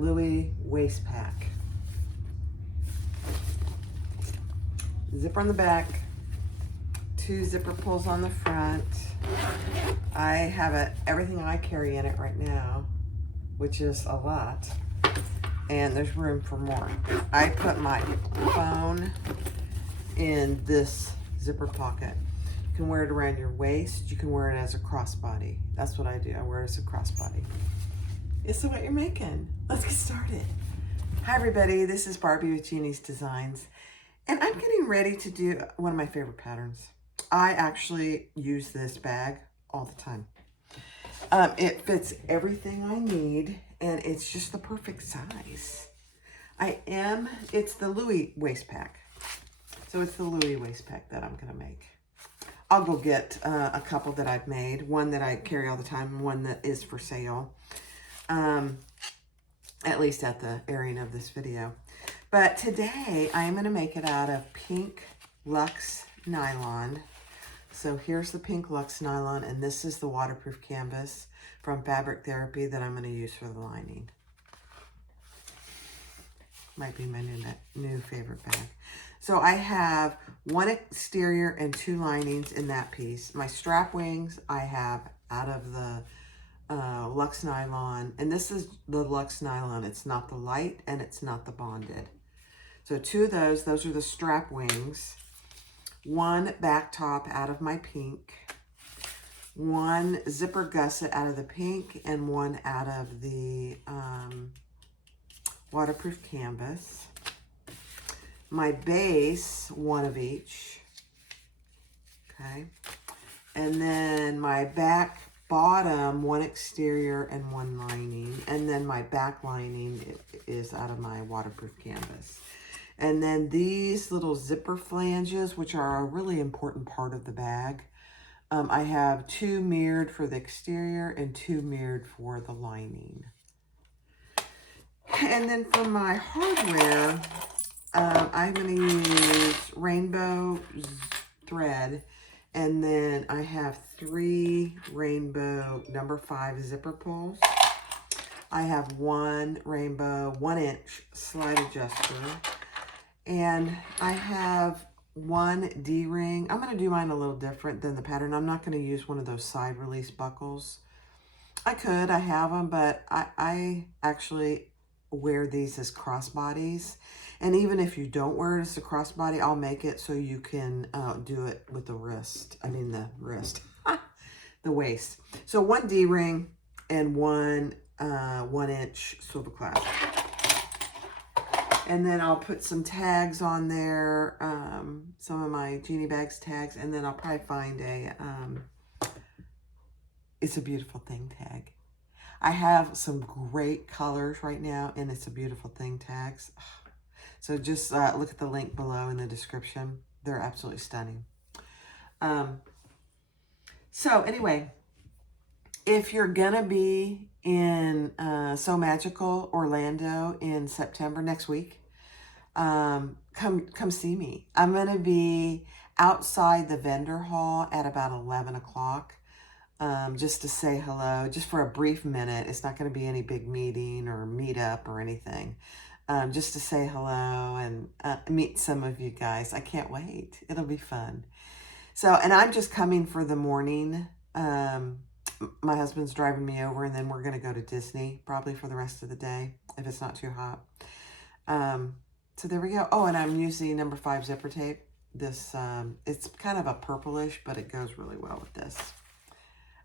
Louie waist pack. Zipper on the back, 2 zipper pulls on the front. I have everything I carry in it right now, which is a lot, and there's room for more. I put my phone in this zipper pocket. You can wear it around your waist. You can wear it as a crossbody. That's what I do. I wear it as a crossbody. So what you're making. Let's get started. Hi everybody, this is Barbie with Jeannie's Designs, and I'm getting ready to do one of my favorite patterns. I actually use this bag all the time. It fits everything I need, and it's just the perfect size. It's the Louie waist pack. So it's the Louie waist pack that I'm gonna make. I'll go get a couple that I've made, one that I carry all the time, and one that is for sale. At least at the airing of this video. But today I'm going to make it out of pink luxe nylon. So here's the pink luxe nylon, and this is the waterproof canvas from Fabric Therapy that I'm going to use for the lining. Might be my new favorite bag. So I have 1 exterior and 2 linings in that piece. My strap wings I have out of the luxe nylon, and this is the luxe nylon. It's not the light and it's not the bonded. So 2 of those are the strap wings. 1 back top out of my pink, 1 zipper gusset out of the pink, and 1 out of the waterproof canvas. My base, 1 of each. Okay, and then my back bottom, 1 exterior and 1 lining, and then my back lining is out of my waterproof canvas. And then these little zipper flanges, which are a really important part of the bag, I have 2 mirrored for the exterior and 2 mirrored for the lining. And then for my hardware, I'm going to use rainbow thread. And then I have 3 rainbow number 5 zipper pulls. I have 1 rainbow 1-inch slide adjuster. And I have 1 D-ring. I'm going to do mine a little different than the pattern. I'm not going to use one of those side release buckles. I could, I have them, but I actually wear these as crossbodies. And even if you don't wear it as a crossbody, I'll make it so you can do it with the wrist. I mean the wrist, the waist. So 1 D-ring and 1 1-inch swivel clasp. And then I'll put some tags on there, some of my Jeannie Bags tags, and then I'll probably find a It's a Beautiful Thing tag. I have some great colors right now, and It's a Beautiful Thing tags. So just look at the link below in the description. They're absolutely stunning. So anyway, if you're gonna be in So Magical Orlando in September next week, come see me. I'm gonna be outside the vendor hall at about 11 o'clock. Just to say hello, just for a brief minute. It's not going to be any big meeting or meetup or anything. Just to say hello and meet some of you guys. I can't wait. It'll be fun. So, and I'm just coming for the morning. My husband's driving me over, and then we're going to go to Disney probably for the rest of the day if it's not too hot. So there we go. Oh, and I'm using number 5 zipper tape. This, it's kind of a purplish, but it goes really well with this.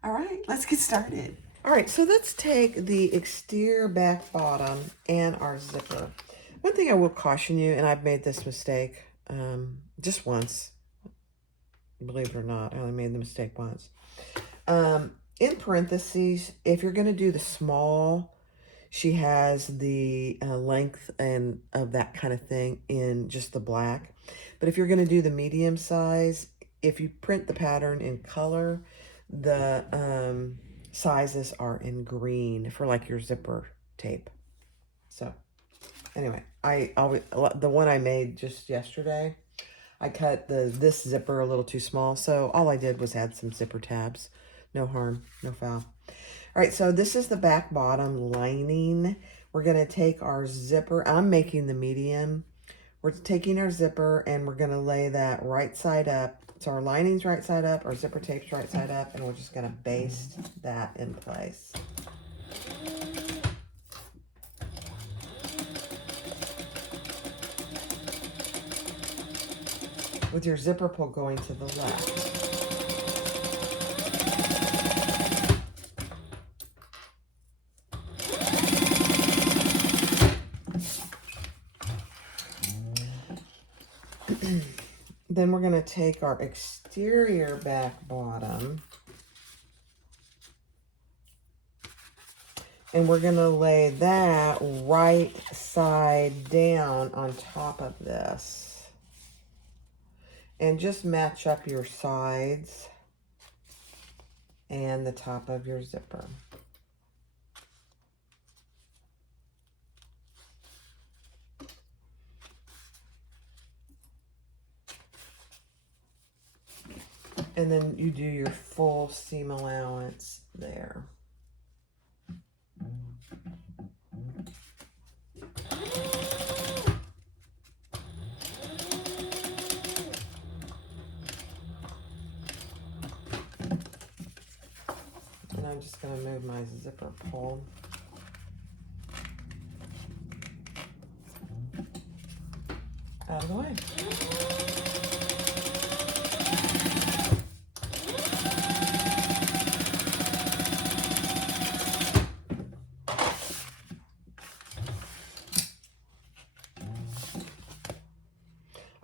All right, let's get started. All right, so let's take the exterior back bottom and our zipper. One thing I will caution you, and I've made this mistake just once. Believe it or not, I only made the mistake once. In parentheses, if you're going to do the small, she has the length and of that kind of thing in just the black. But if you're going to do the medium size, if you print the pattern in color, the sizes are in green for like your zipper tape. So anyway, the one I made just yesterday, I cut this zipper a little too small, so all I did was add some zipper tabs. No harm, no foul. All right, so this is the back bottom lining. we're going to take our zipper. I'm making the medium. We're taking our zipper and we're going to lay that right side up. So our lining's right side up, our zipper tape's right side up, and we're just going to baste that in place. With your zipper pull going to the left. Then we're going to take our exterior back bottom and we're going to lay that right side down on top of this. And just match up your sides and the top of your zipper. And then you do your full seam allowance there. And I'm just going to move my zipper pull. Out of the way.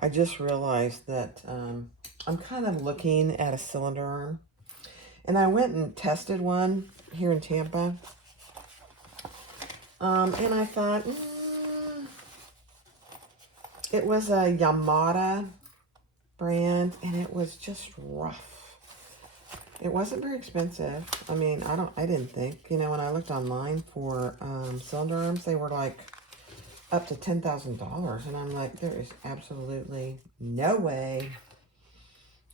I just realized that I'm kind of looking at a cylinder arm. And I went and tested one here in Tampa. And I thought, it was a Yamada brand, and it was just rough. It wasn't very expensive. I mean, I didn't think, you know, when I looked online for cylinder arms, they were like up to $10,000. And I'm like, there is absolutely no way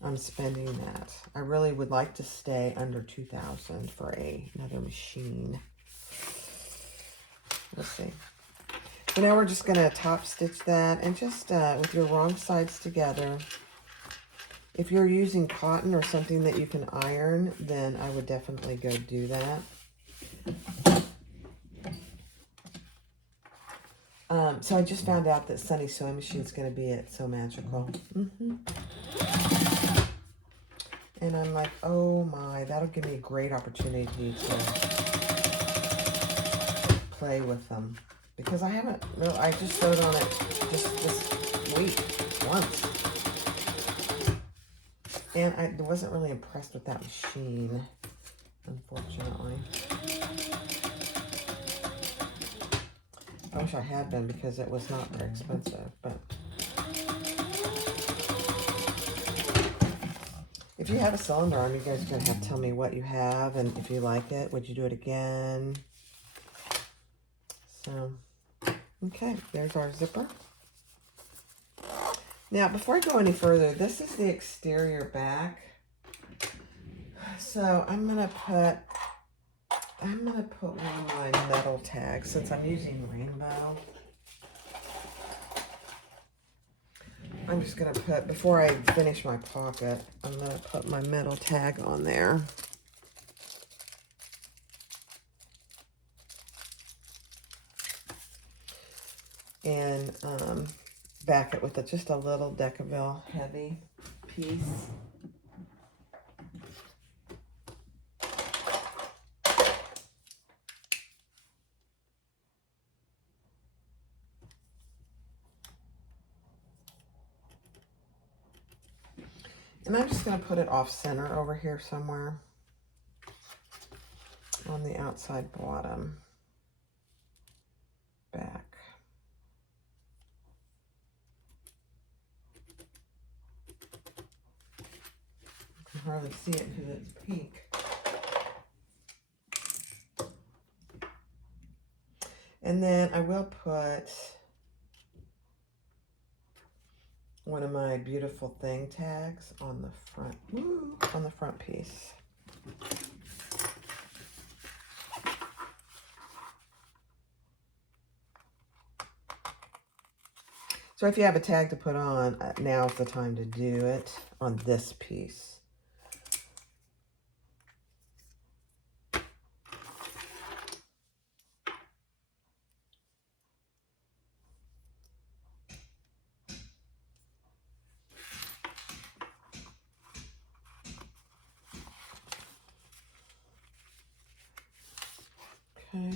I'm spending that. I really would like to stay under $2,000 for another machine. Let's see. So now we're just going to top stitch that, and just with your wrong sides together. If you're using cotton or something that you can iron, then I would definitely go do that. So I just found out that Sunny Sewing Machine is going to be at So Magical. And I'm like, oh my, that'll give me a great opportunity to play with them. Because I haven't, really, I just sewed on it just this week, once. And I wasn't really impressed with that machine, unfortunately. I wish I had been, because it was not very expensive, but if you have a cylinder arm, you guys are going to have to tell me what you have, and if you like it, would you do it again? So, okay, there's our zipper. Now, before I go any further, this is the exterior back. So I'm going to put one of my metal tags, since I'm using rainbow. I'm just going to put, before I finish my pocket, I'm going to put my metal tag on there. And back it with just a little Decaville heavy piece. And I'm just going to put it off center over here somewhere on the outside bottom back. You can hardly see it because it's pink. And then I will put one of my beautiful thing tags on the front, on the front piece. So if you have a tag to put on, now's the time to do it on this piece. Okay.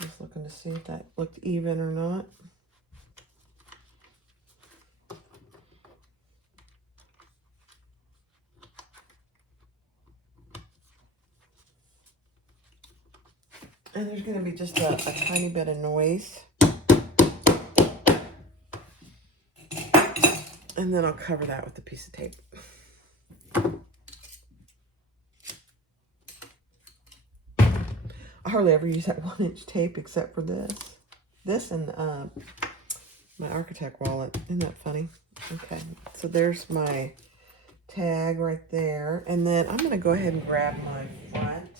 Just looking to see if that looked even or not. And there's going to be just a tiny bit of noise. And then I'll cover that with a piece of tape. I hardly ever use that 1-inch tape except for this. This and my architect wallet. Isn't that funny? Okay, so there's my tag right there. And then I'm going to go ahead and grab my front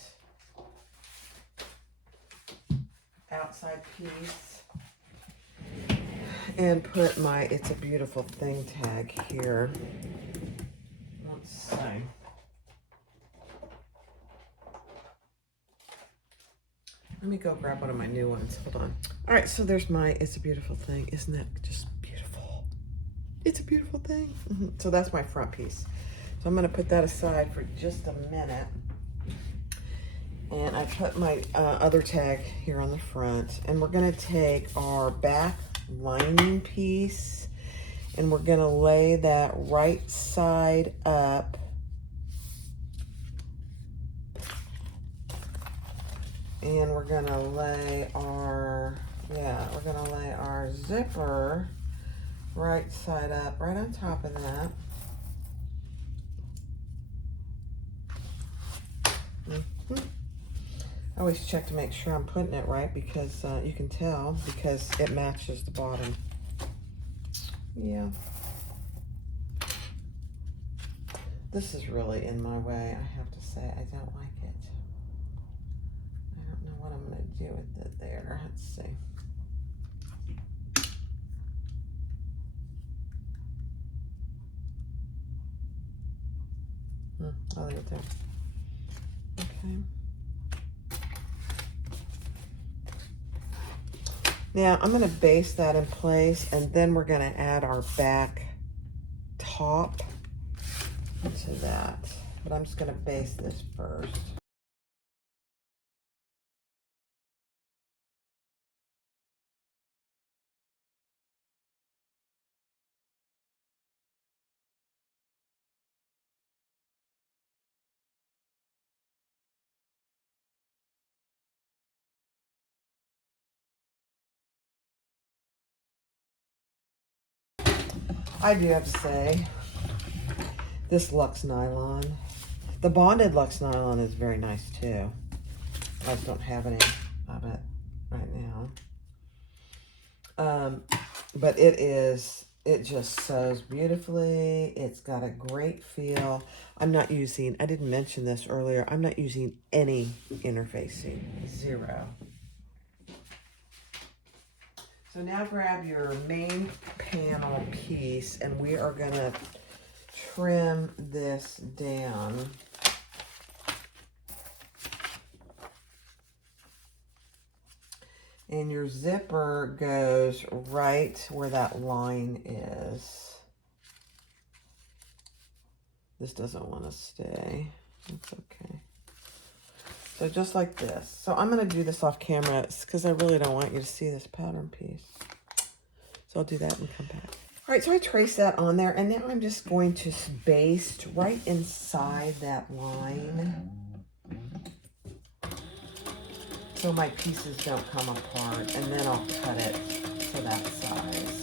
outside piece and put my It's a Beautiful Thing tag here. Let's see. Let me go grab one of my new ones. Hold on. All right, so there's my It's a Beautiful Thing. Isn't that just beautiful? It's a beautiful thing. So that's my front piece. So I'm going to put that aside for just a minute. And I put my other tag here on the front. And we're going to take our back lining piece and we're going to lay that right side up. And we're going to lay our, zipper right side up, right on top of that. I always check to make sure I'm putting it right because you can tell because it matches the bottom. Yeah. This is really in my way, I have to say. I don't like it. I don't know what I'm going to do with it there. Let's see. I'll leave it there. Okay. Now I'm going to base that in place and then we're going to add our back top to that. But I'm just going to base this first. I do have to say, this Luxe nylon, the bonded Luxe nylon is very nice too. I just don't have any of it right now. But it just sews beautifully. It's got a great feel. I didn't mention this earlier, I'm not using any interfacing, 0. So now grab your main panel piece and we are going to trim this down. And your zipper goes right where that line is. This doesn't want to stay. It's okay. So just like this. So I'm going to do this off camera because I really don't want you to see this pattern piece. So I'll do that and come back. All right, so I traced that on there, and now I'm just going to baste right inside that line so my pieces don't come apart, and then I'll cut it to that size.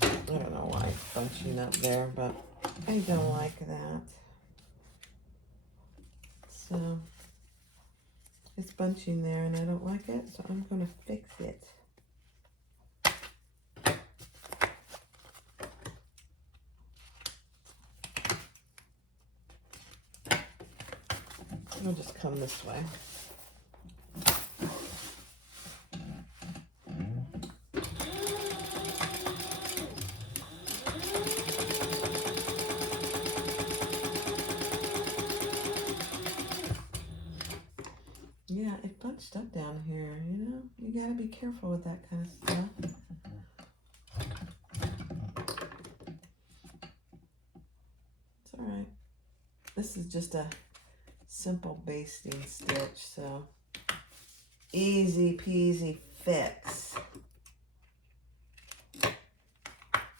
I don't know why it's bunching up there, but I don't like that. So it's bunching there and I don't like it, so I'm going to fix it. I'll just come this way. Yeah, it bunched up down here, you know? You gotta be careful with that kind of stuff. It's alright. This is just a simple basting stitch, so easy peasy fix.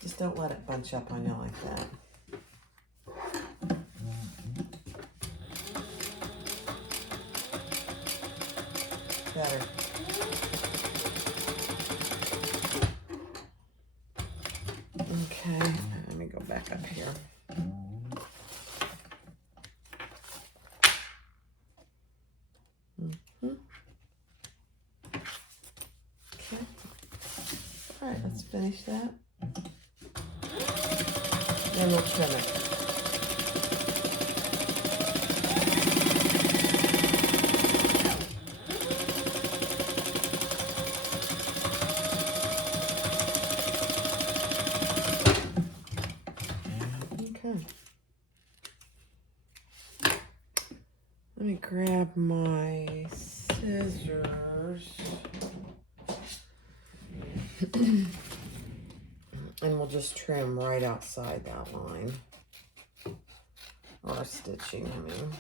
Just don't let it bunch up on you like that. Better. Okay, let me go back up here. Okay. All right, let's finish that. Then we'll trim it. Okay. Let me grab my scissors. And we'll just trim right outside that line. Or stitching, I mean.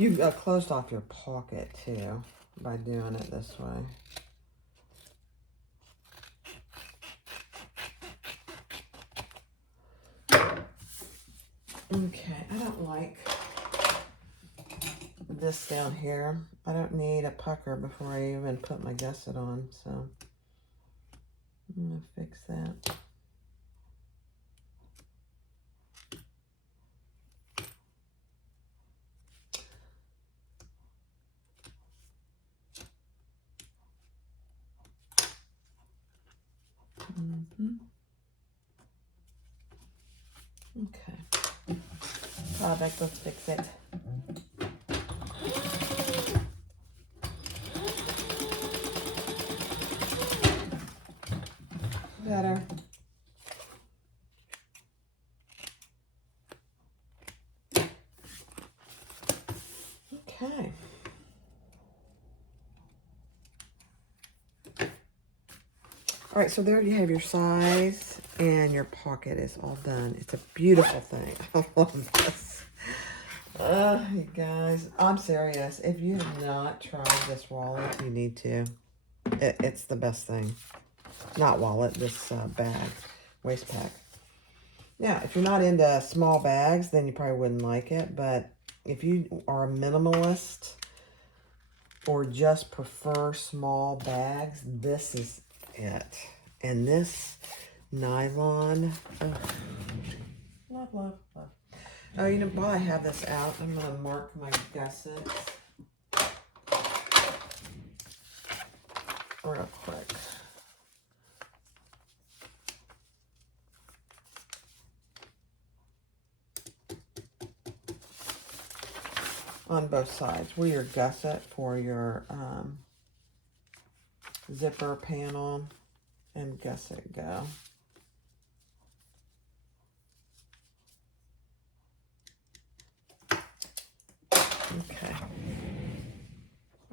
You closed off your pocket too by doing it this way. Okay, I don't like this down here. I don't need a pucker before I even put my gusset on, so I'm gonna fix that. Okay. Perfect, let's fix it. Better. Okay. All right, so there you have your size, and your pocket is all done. It's a beautiful thing. I love this. You guys, I'm serious. If you have not tried this wallet, you need to. It's the best thing. Not wallet, this bag, waist pack. Now, if you're not into small bags, then you probably wouldn't like it. But if you are a minimalist or just prefer small bags, this is it. And this nylon, love, love, love. Oh, you know, while I have this out, I'm going to mark my gussets real quick. On both sides, where your gusset for your zipper panel and gusset go. Okay.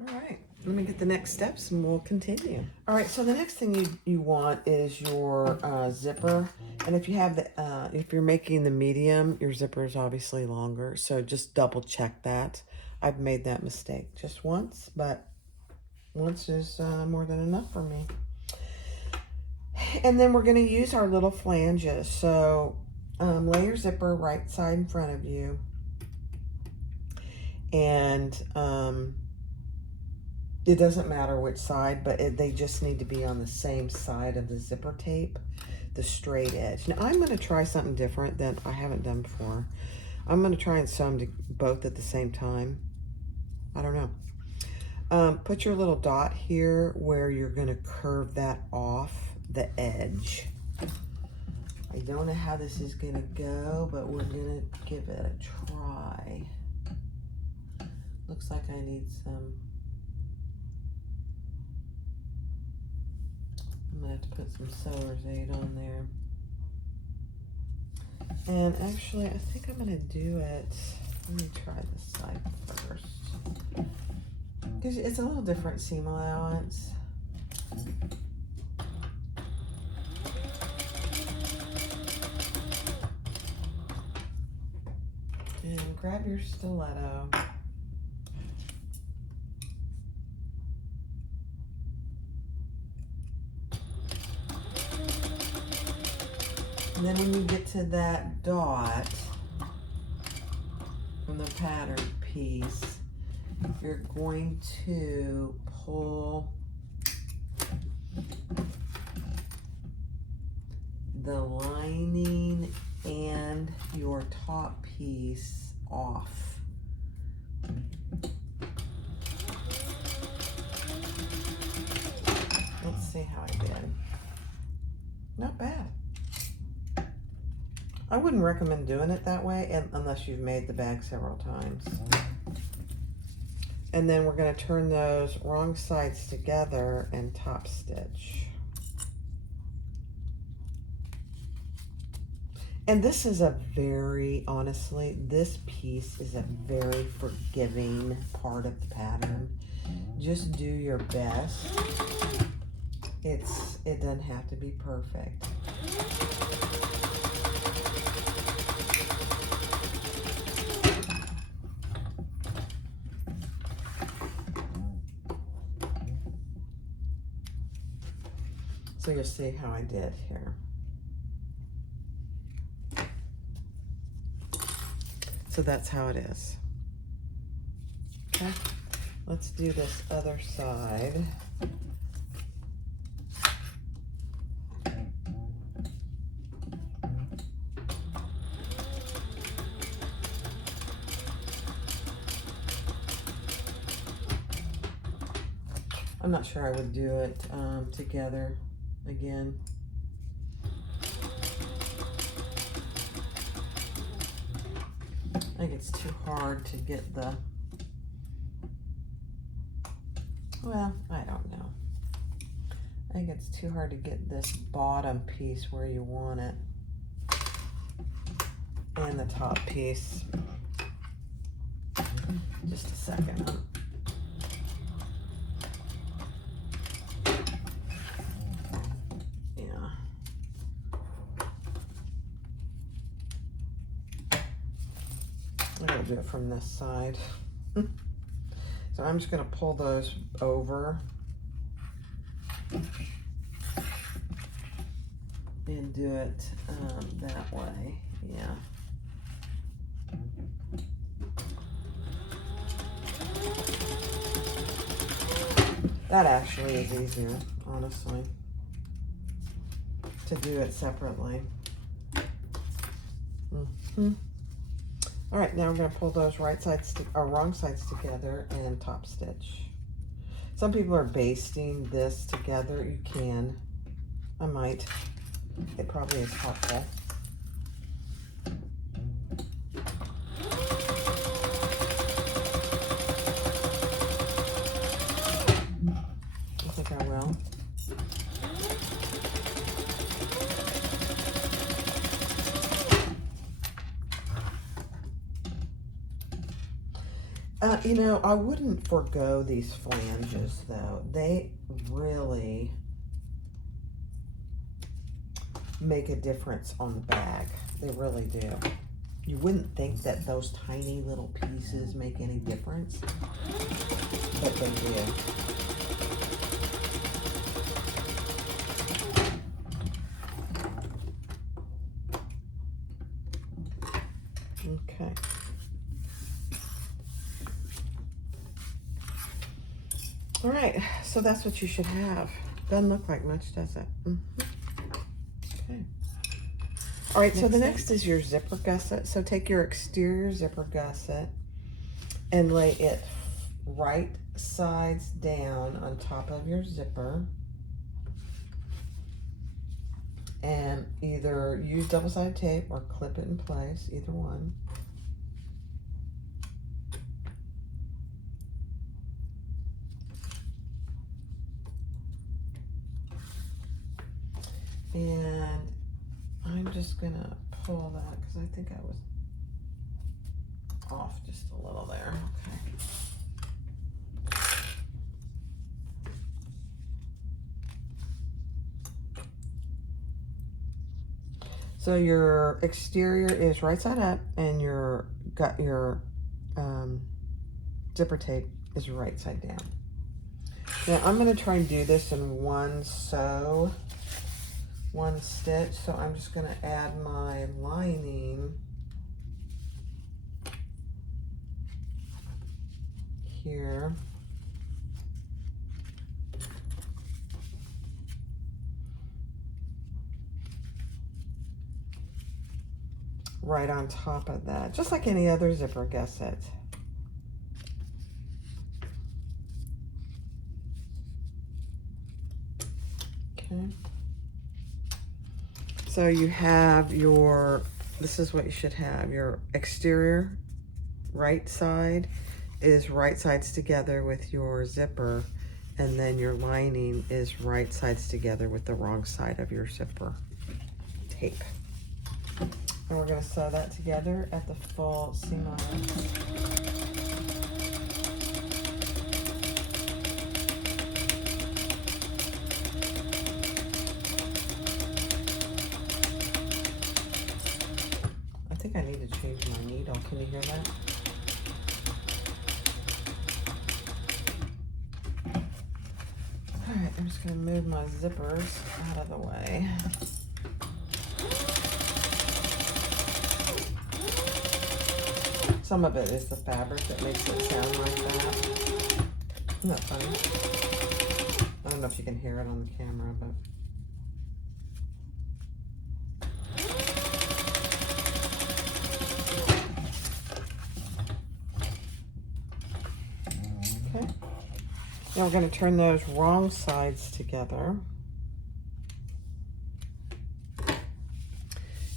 All right. Let me get the next steps and we'll continue. All right. So the next thing you want is your zipper. And if you have the, if you're making the medium, your zipper is obviously longer. So just double check that. I've made that mistake just once, but once is more than enough for me. And then we're going to use our little flanges. So lay your zipper right side in front of you. And It doesn't matter which side, but they just need to be on the same side of the zipper tape, the straight edge. Now I'm gonna try something different that I haven't done before. I'm gonna try and sew them both at the same time. I don't know. Put your little dot here where you're gonna curve that off the edge. I don't know how this is gonna go, but we're gonna give it a try. Looks like I need some, I'm gonna have to put some sewer's aid on there. And actually, I think I'm gonna do it, let me try this side first. Because it's a little different seam allowance. And grab your stiletto. And then when you get to that dot from the pattern piece, you're going to pull the lining and your top piece off. Let's see how I did. Not bad. I wouldn't recommend doing it that way unless you've made the bag several times. And then we're going to turn those wrong sides together and top stitch. And this is a very, honestly, this piece is a very forgiving part of the pattern. Just do your best. It doesn't have to be perfect. So you'll see how I did here. So that's how it is. Okay, let's do this other side. I'm not sure I would do it together again. I think it's too hard to get the, well, I don't know. I think it's too hard to get this bottom piece where you want it and the top piece. Just a second. I'm going to do it from this side. So I'm just going to pull those over and do it that way. Yeah. That actually is easier, honestly, to do it separately. All right, now I'm going to pull those right sides or wrong sides together and top stitch. Some people are basting this together. You can. I might. It probably is helpful. I think I will. You know, I wouldn't forego these flanges, though. They really make a difference on the bag. They really do. You wouldn't think that those tiny little pieces make any difference, but they do. Okay. All right, so that's what you should have. Doesn't look like much, does it? Okay. All right, so the next is your zipper gusset. So take your exterior zipper gusset and lay it right sides down on top of your zipper. And either use double-sided tape or clip it in place, either one. And I'm just gonna pull that because I think I was off just a little there. Okay. So your exterior is right side up, and your zipper tape is right side down. Now I'm going to try and do this in one stitch. So I'm just going to add my lining here. Right on top of that, just like any other zipper gusset. Okay. So you have this is what you should have. Your exterior right side is right sides together with your zipper, and then your lining is right sides together with the wrong side of your zipper tape. And we're going to sew that together at the full seam allowance. I think I need to change my needle. Can you hear that? All right, I'm just going to move my zippers out of the way. Some of it is the fabric that makes it sound like that. Isn't that funny? I don't know if you can hear it on the camera, but... Okay. Now we're going to turn those wrong sides together.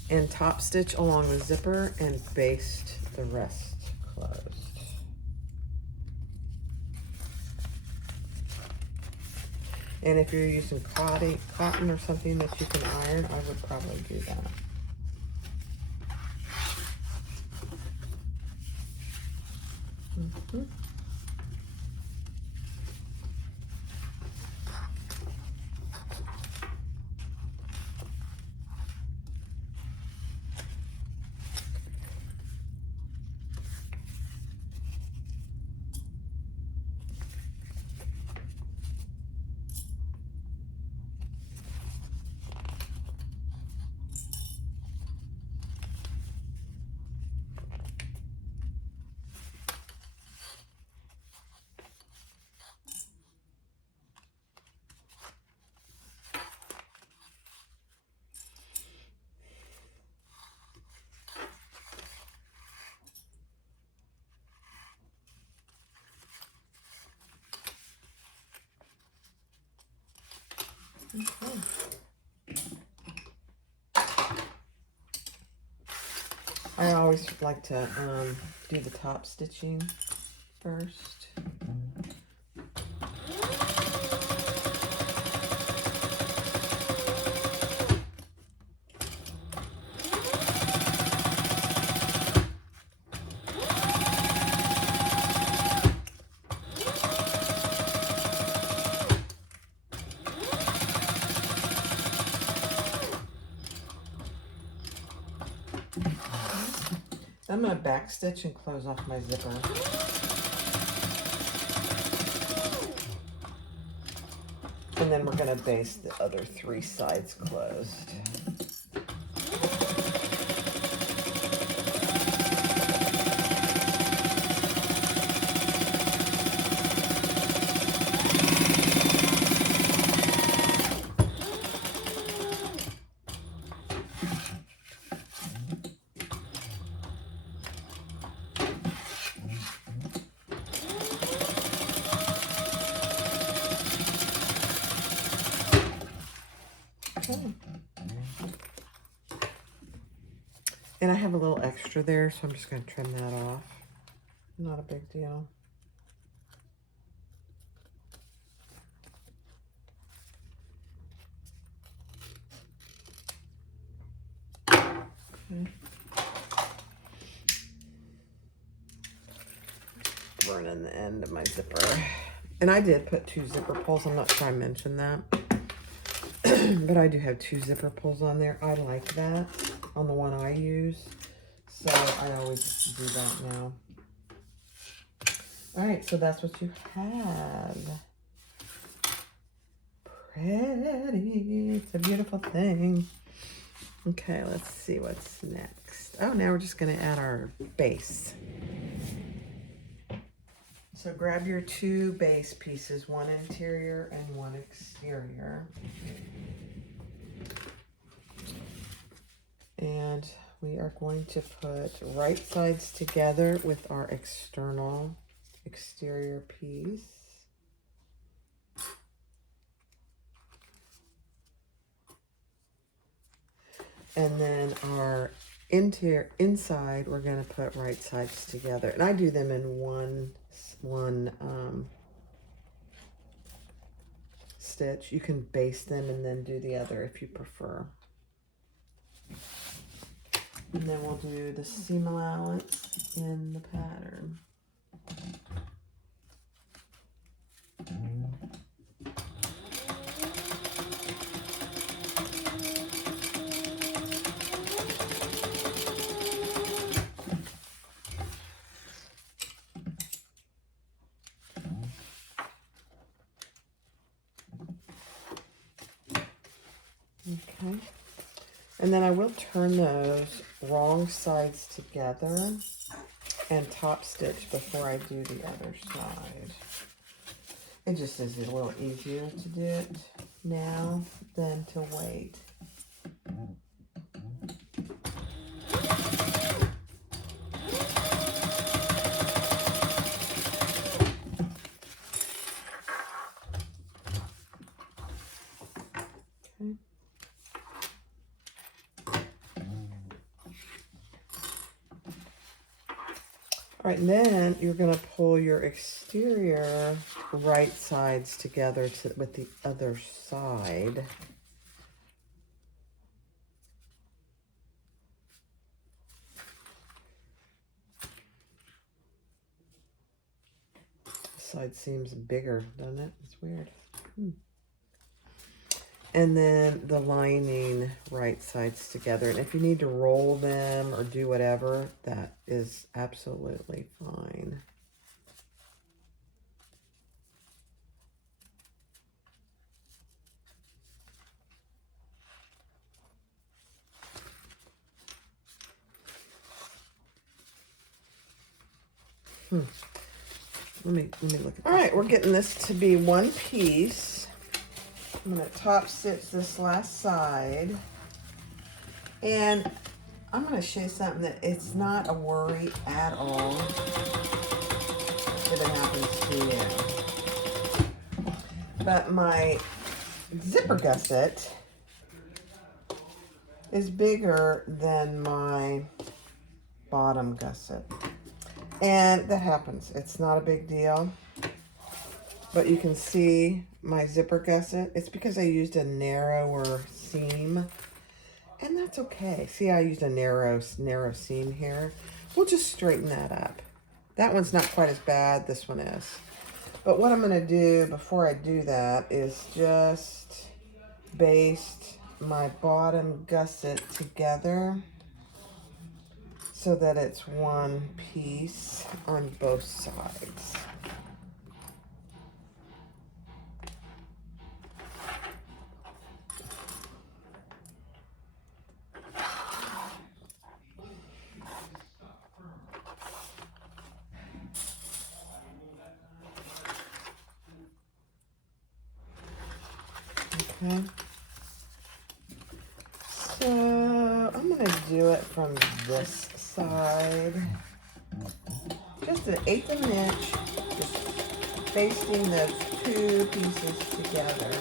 And top stitch along the zipper and baste the rest closed. And if you're using cotton or something that you can iron, I would probably do that. Okay. I always like to do the top stitching first. I'm going to back stitch and close off my zipper. And then we're going to baste the other 3 sides closed. And I have a little extra there, so I'm just going to trim that off. Not a big deal. Okay. Burning the end of my zipper. And I did put 2 zipper pulls. I'm not sure I mentioned that. But I do have 2 zipper pulls on there. I like that on the one I use. So I always do that now. All right, so that's what you have. Pretty. It's a beautiful thing. Okay, let's see what's next. Oh, now we're just going to add our base. So grab your 2 base pieces, one interior and one exterior. And we are going to put right sides together with our exterior piece. And then our inside, we're going to put right sides together. And I do them in one stitch. You can base them and then do the other if you prefer. And then we'll do the seam allowance in the pattern. Okay, and then I will turn those wrong sides together and top stitch before I do the other side. It just is a little easier to do it now than to wait. All right, and then you're going to pull your exterior right sides together with the other side. This side seems bigger, doesn't it? It's weird. And then the lining right sides together. And if you need to roll them or do whatever, that is absolutely fine. Let me look at this. All right, we're getting this to be one piece. I'm going to top stitch this last side, and I'm going to show you something that it's not a worry at all if it happens to you. But my zipper gusset is bigger than my bottom gusset, and that happens. It's not a big deal. But you can see my zipper gusset. It's because I used a narrower seam. And that's okay. See, I used a narrow seam here. We'll just straighten that up. That one's not quite as bad. This one is. But what I'm going to do before I do that is just baste my bottom gusset together so that it's one piece on both sides. Okay, so I'm going to do it from this side, just 1/8 of an inch, just basting those 2 pieces together.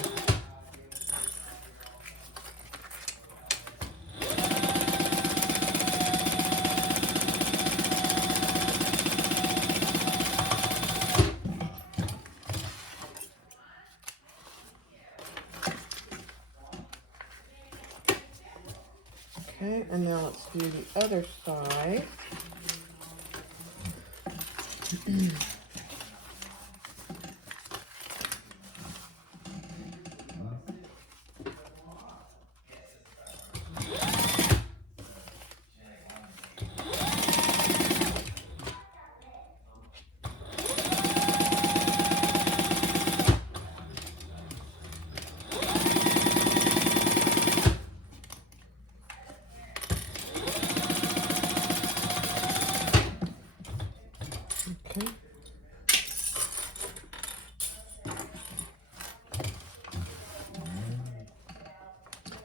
the other side. Okay.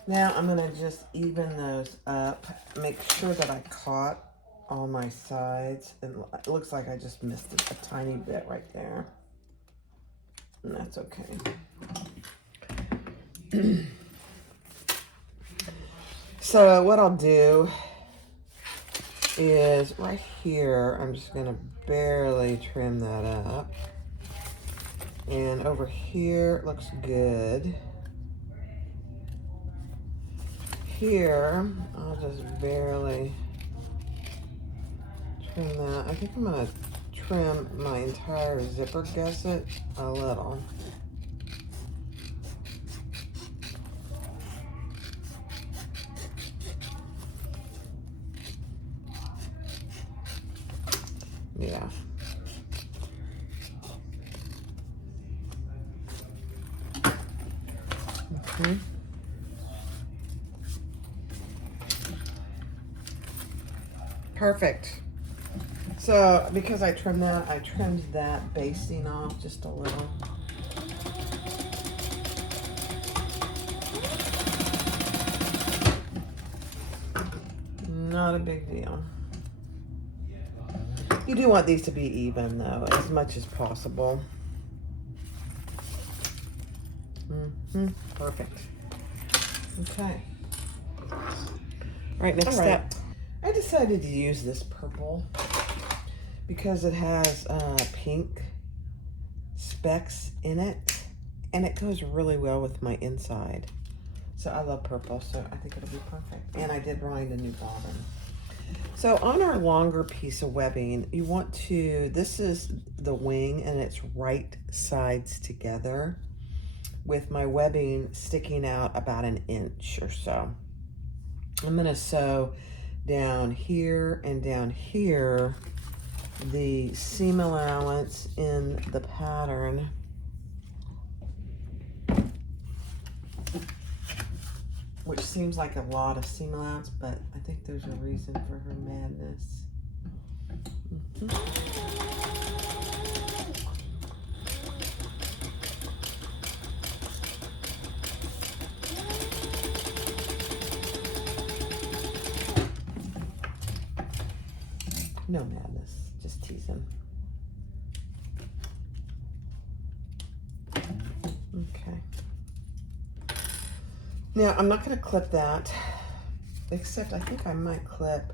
Now I'm gonna just even those up, make sure that I caught all my sides. And it looks like I just missed a tiny bit right there. And that's okay. So what I'll do is right here, I'm just gonna barely trim that up. And over here, it looks good. Here, I'll just barely trim that. I think I'm gonna trim my entire zipper gusset a little. Yeah. Okay. Perfect. So because I trimmed that basting off just a little. Not a big deal. You do want these to be even though, as much as possible. Perfect. Okay. All right, next step. I decided to use this purple because it has pink specks in it, and it goes really well with my inside. So I love purple, so I think it'll be perfect. And I did wind a new bobbin. So on our longer piece of webbing, you want to, this is the wing and it's right sides together with my webbing sticking out about 1 inch or so. I'm gonna sew down here and down here the seam allowance in the pattern. Which seems like a lot of seam allowance, but I think there's a reason for her madness. No madness, just teasing. Okay. Now, I'm not going to clip that, except I think I might clip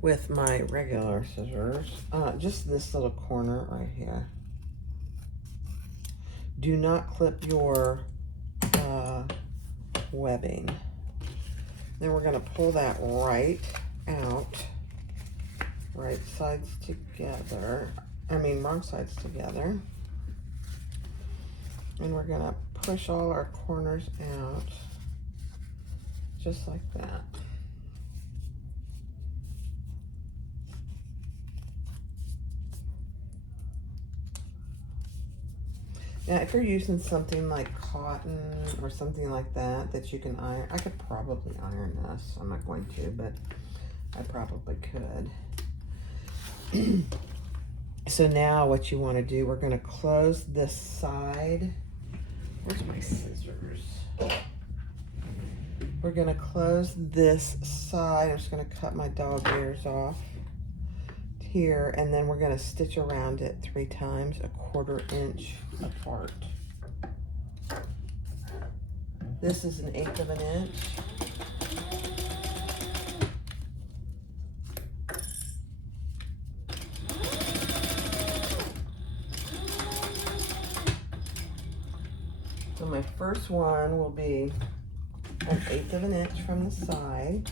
with my regular scissors, just this little corner right here. Do not clip your webbing. Then we're going to pull that right out, right sides together, wrong sides together. And we're going to push all our corners out, just like that. Now, if you're using something like cotton or something like that that you can iron, I could probably iron this. I'm not going to, but I probably could. So now what you want to do, we're going to close this side. Where's my scissors? We're going to close this side. I'm just going to cut my dog ears off here, and then we're going to stitch around it 3 times, 1/4 inch apart. This is 1/8 of an inch. So my first one will be 1/8 of an inch from the side.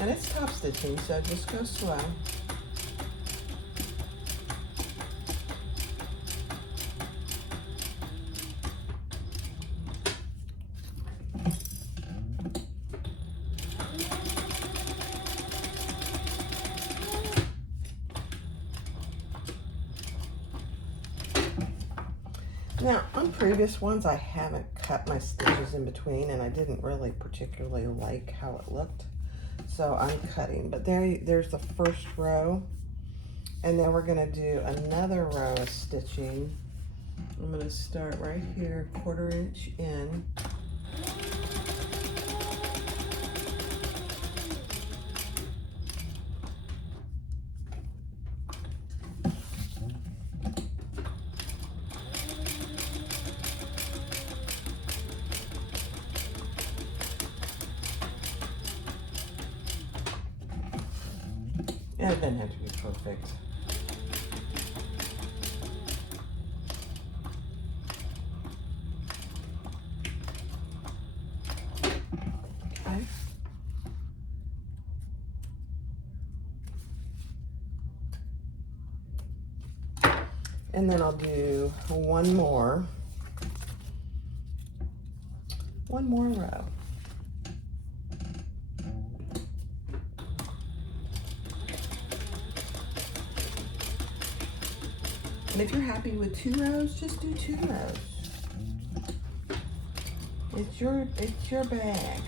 And it's top stitching, so just go slow. Now, on previous ones, I haven't cut my stitches in between, and I didn't really particularly like how it looked. So I'm cutting, but there's the first row. And then we're gonna do another row of stitching. I'm gonna start right here, 1/4 inch in. And it doesn't have to be perfect. Okay. And then I'll do one more row. And if you're happy with 2 rows, just do 2 rows. It's your bag.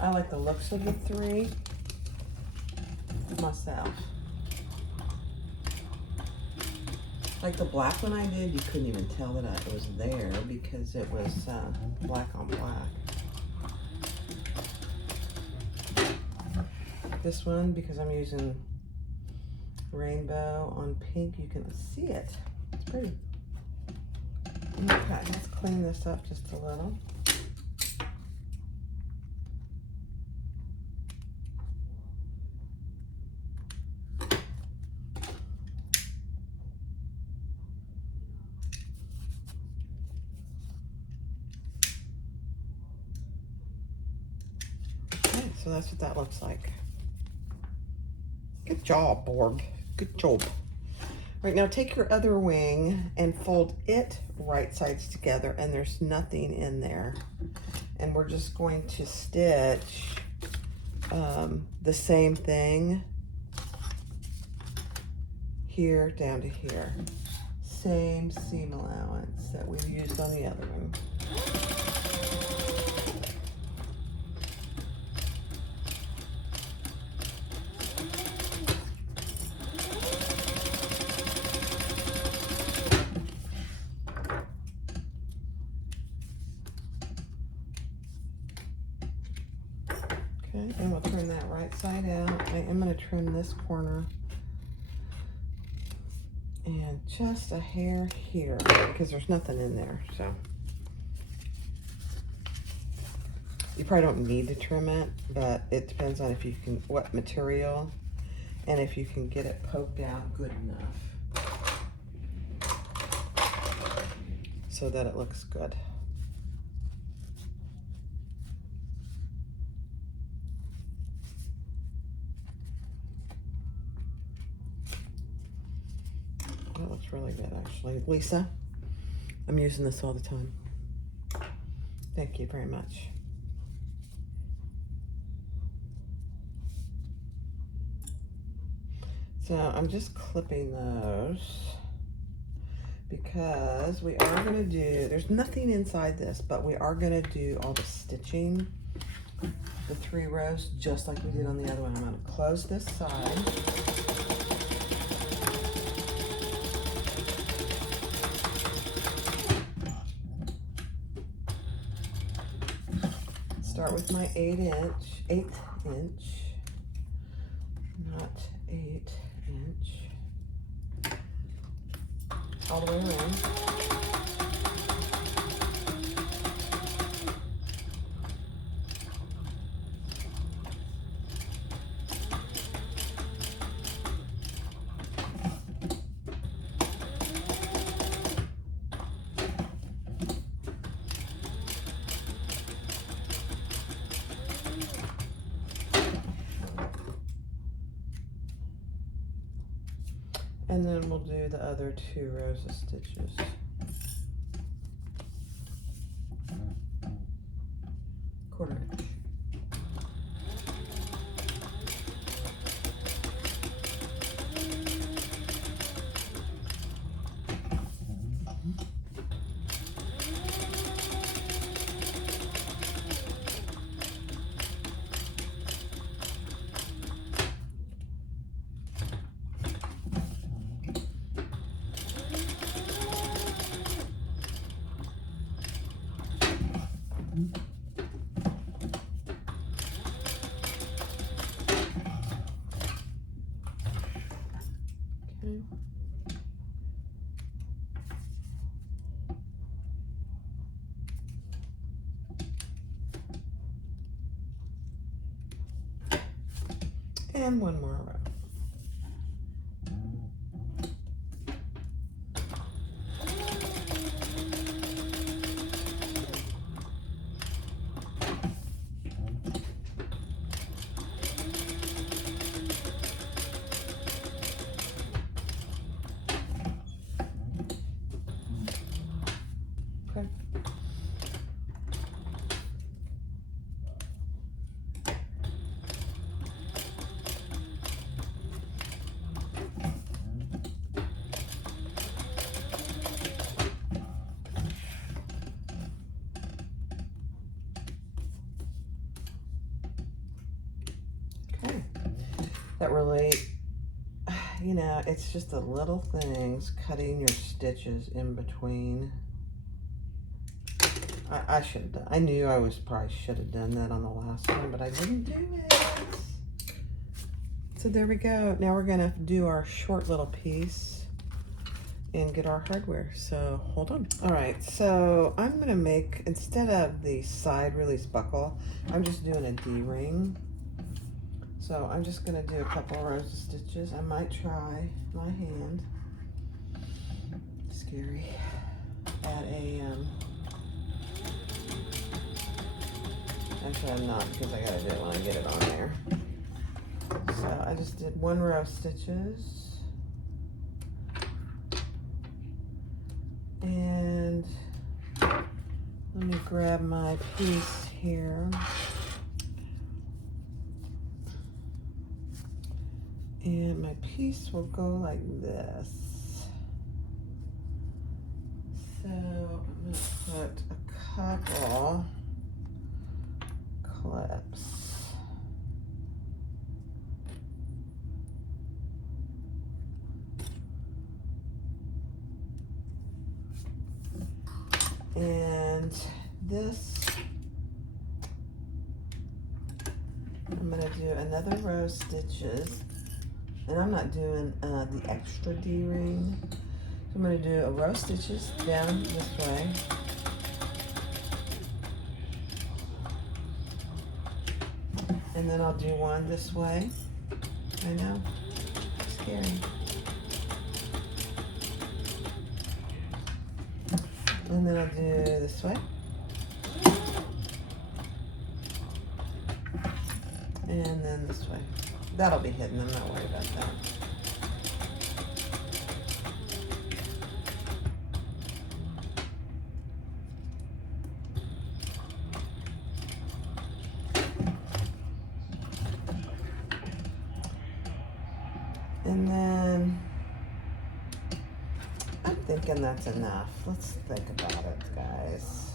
I like the looks of the 3 myself. Like the black one I did, you couldn't even tell that it was there because it was black on black. This one, because I'm using rainbow on pink, you can see it. It's pretty. Okay, let's clean this up just a little. Okay, so that's what that looks like. Good job, Borg. Good job. Right, now take your other wing and fold it right sides together, and there's nothing in there. And we're just going to stitch the same thing here down to here. Same seam allowance that we've used on the other one. Okay, and we'll turn that right side out. I am going to trim this corner and just a hair here because there's nothing in there. So you probably don't need to trim it, but it depends on if you can, what material, and if you can get it poked out good enough so that it looks good. That looks really good, actually. Lisa, I'm using this all the time. Thank you very much. So I'm just clipping those because we are going to do, there's nothing inside this, but we are going to do all the stitching, the 3 rows, just like we did on the other one. I'm going to close this side. Start with my 8th inch, not 8 inch, all the way around. And then we'll do the other 2 rows of stitches. Quarter inch. And 1 more row. Okay. Okay. That really, you know, it's just the little things, cutting your stitches in between. I should have done, I knew I probably should have done that on the last one, but I didn't do it. So there we go. Now we're gonna do our short little piece and get our hardware. So hold on. All right, so I'm gonna make, instead of the side release buckle, I'm just doing a D-ring. So I'm just gonna do a couple rows of stitches. I might try my hand. Scary. Add a, actually I'm not, because I gotta do it when I get it on there. So I just did 1 row of stitches. And let me grab my piece here. And my piece will go like this. So I'm gonna put a couple clips. And this, I'm going to do another row of stitches, and I'm not doing the extra D-ring. So I'm going to do a row of stitches down this way. And then I'll do 1 this way. I know, scary. And then I'll do this way. And then this way. That'll be hidden, I'm not worried about that. And then I'm thinking that's enough. Let's think about it, guys.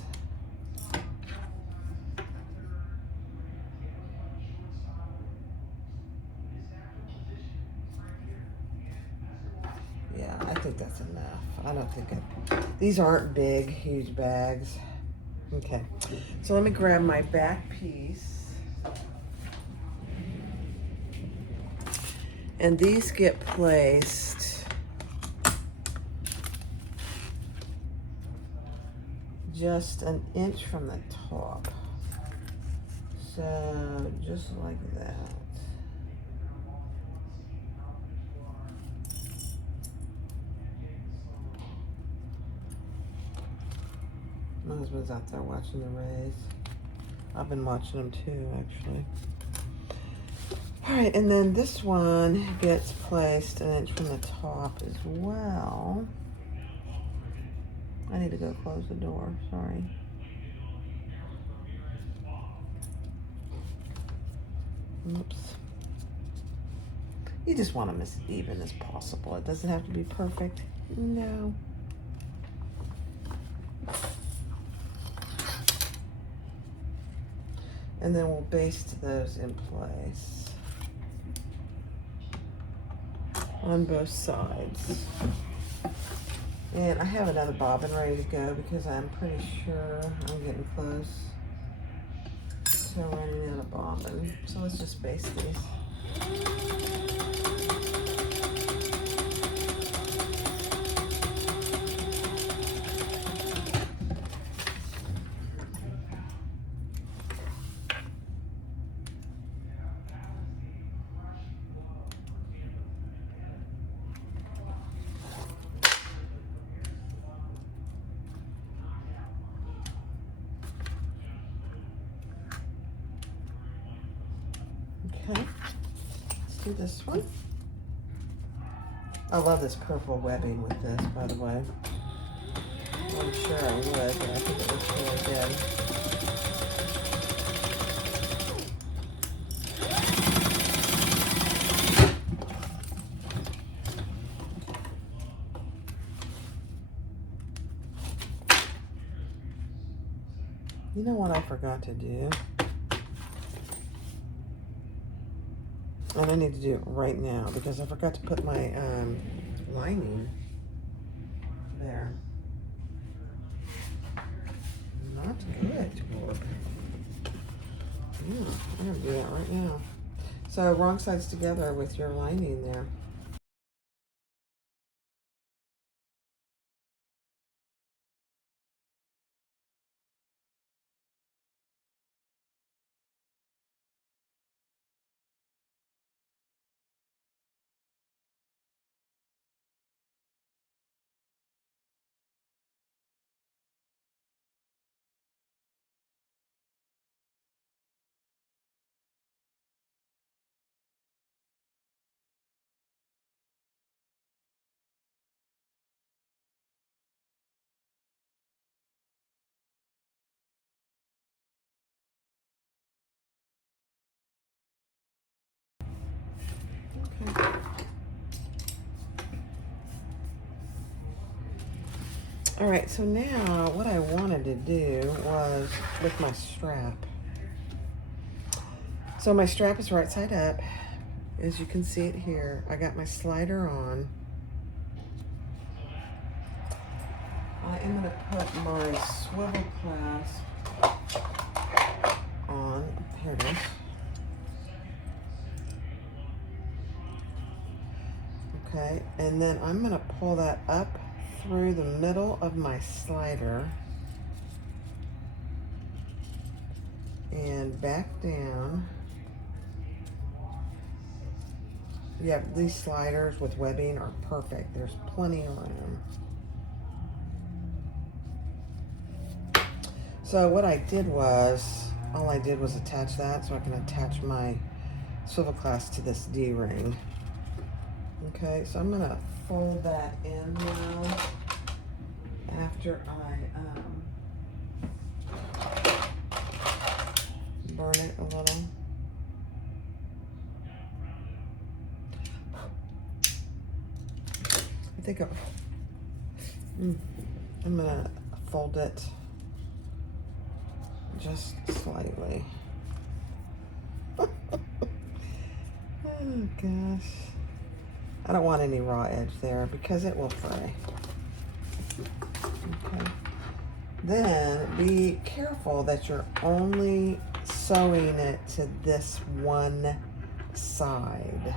Yeah, I think that's enough. I don't think these aren't big, huge bags. Okay, so let me grab my back piece. And these get placed just an inch from the top. So just like that. My husband's out there watching the rays. I've been watching them too, actually. All right, and then this one gets placed an inch from the top as well. I need to go close the door, sorry. Oops. You just want them as even as possible. It doesn't have to be perfect. No. And then we'll baste those in place on both sides. And I have another bobbin ready to go because I'm pretty sure I'm getting close to running out of bobbin. So let's just baste these. Okay, let's do this one. I love this purple webbing with this, by the way. I'm sure I would, but I think it looks really good. You know what I forgot to do? And I need to do it right now because I forgot to put my lining there. Not good. Yeah, I'm gonna do that right now. So wrong sides together with your lining there. Okay. All right, so now what I wanted to do was with my strap. So my strap is right side up. As you can see it here, I got my slider on. I am gonna put my swivel clasp on. Here it is. Okay, and then I'm gonna pull that up through the middle of my slider and back down. Yeah, these sliders with webbing are perfect. There's plenty of room. So what I did was, all I did was attach that so I can attach my swivel clasp to this D-ring. Okay, so I'm gonna fold that in now after I burn it a little. I think I'm gonna fold it just slightly. Oh gosh. I don't want any raw edge there because it will fray. Okay. Then be careful that you're only sewing it to this one side,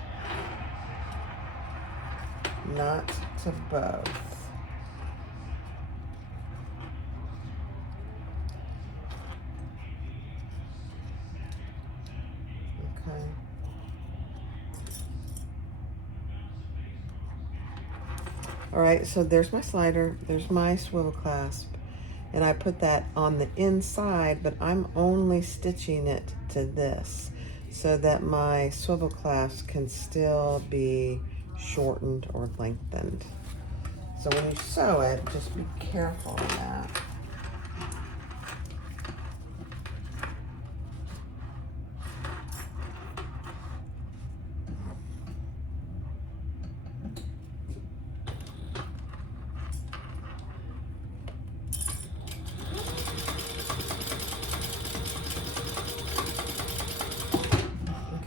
not to both. Okay. All right, so there's my slider, there's my swivel clasp, and I put that on the inside, but I'm only stitching it to this. so that my swivel clasp can still be shortened or lengthened. So when you sew it, just be careful of that.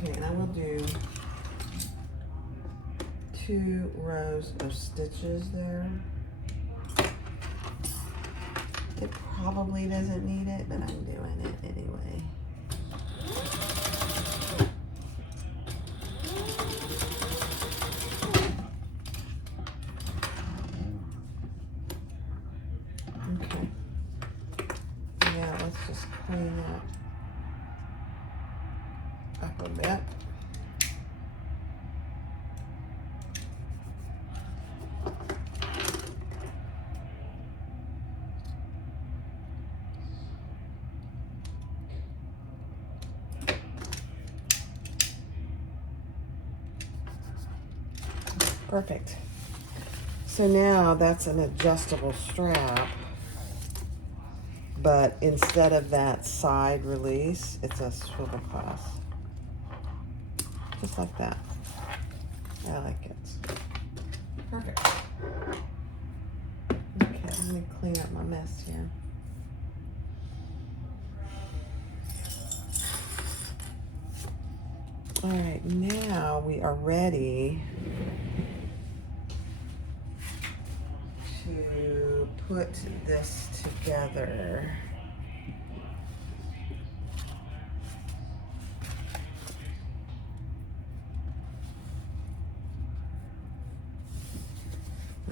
Okay, and I will do 2 rows of stitches there. It probably doesn't need it, but I'm doing it anyway. Okay. Now let's just clean that up a bit. Perfect. So now that's an adjustable strap, but instead of that side release, it's a swivel clasp. Just like that. I like it. Perfect. Okay, let me clean up my mess here. All right, now we are ready to put this together.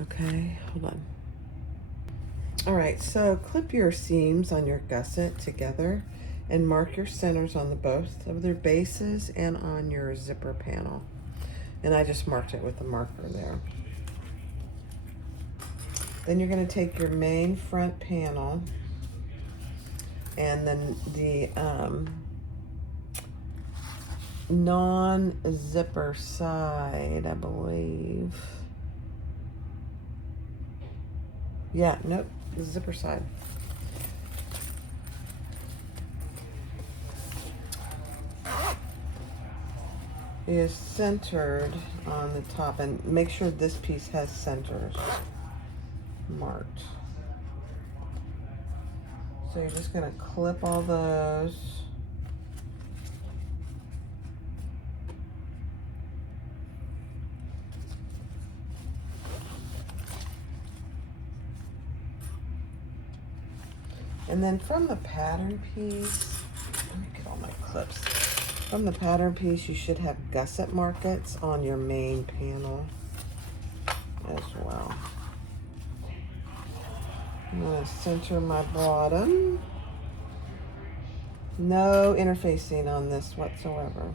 Okay, hold on. All right, so clip your seams on your gusset together and mark your centers on the both of their bases and on your zipper panel. And I just marked it with a marker there. Then you're going to take your main front panel and then the non-zipper side, I believe. Yeah, nope, the zipper side. Is centered on the top, and make sure this piece has centers marked. So you're just going to clip all those. And then from the pattern piece, let me get all my clips. From the pattern piece, you should have gusset markets on your main panel as well. I'm going to center my bottom. No interfacing on this whatsoever.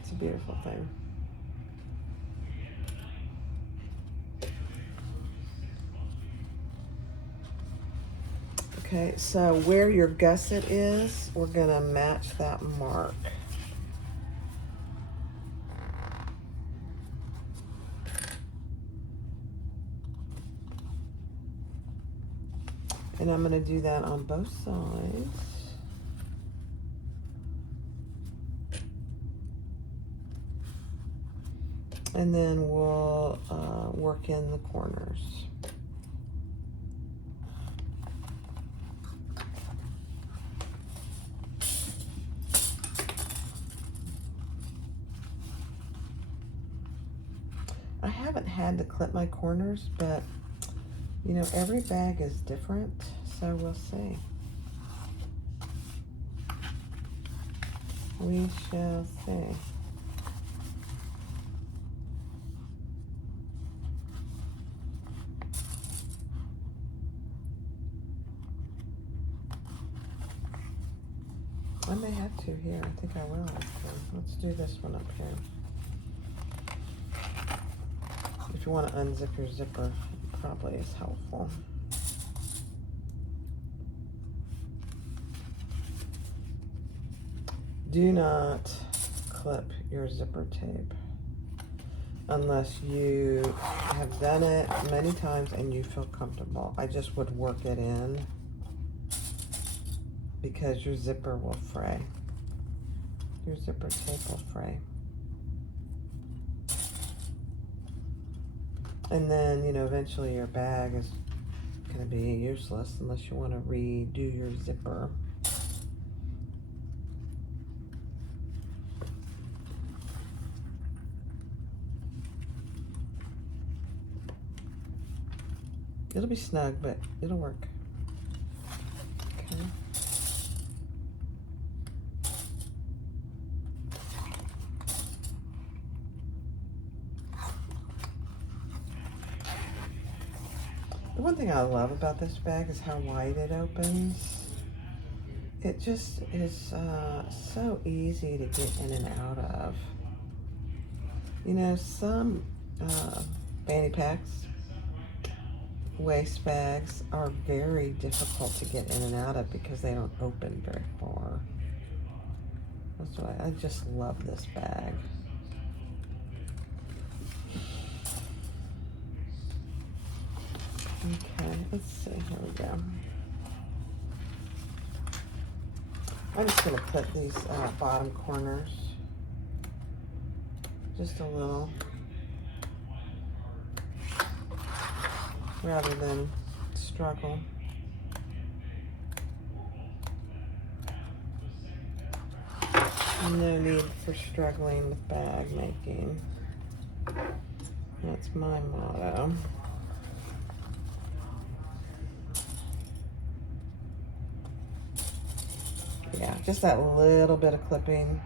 It's a beautiful thing. Okay, so where your gusset is, we're going to match that mark. And I'm going to do that on both sides. And then we'll work in the corners. I haven't had to clip my corners, but you know, every bag is different, so we'll see. We shall see. I may have to here. I think I will have to. Let's do this one up here. If you want to unzip your zipper, it probably is helpful. Do not clip your zipper tape unless you have done it many times and you feel comfortable. I just would work it in because your zipper will fray. Your zipper tape will fray. And then, you know, eventually your bag is going to be useless unless you want to redo your zipper. It'll be snug, but it'll work. Okay. The one thing I love about this bag is how wide it opens. It just is so easy to get in and out of. You know, some fanny packs, waist bags are very difficult to get in and out of because they don't open very far. That's why I just love this bag. Okay, let's see, here we go. I'm just gonna put these bottom corners just a little, rather than struggle. No need for struggling with bag making. That's my motto. Yeah, just that little bit of clipping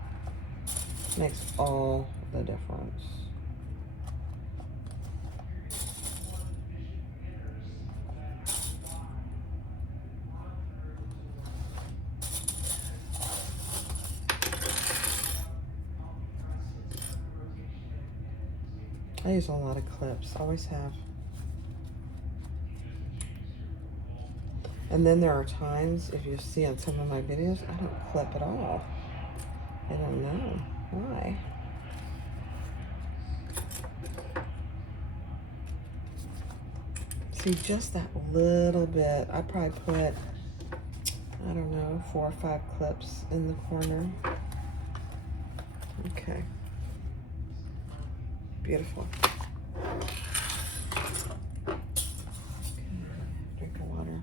makes all the difference. I use a lot of clips, always have. And then there are times, if you see on some of my videos, I don't clip at all. I don't know why. See, just that little bit. I probably put, I don't know, 4 or 5 clips in the corner. Okay. Beautiful. Okay. Drink of water.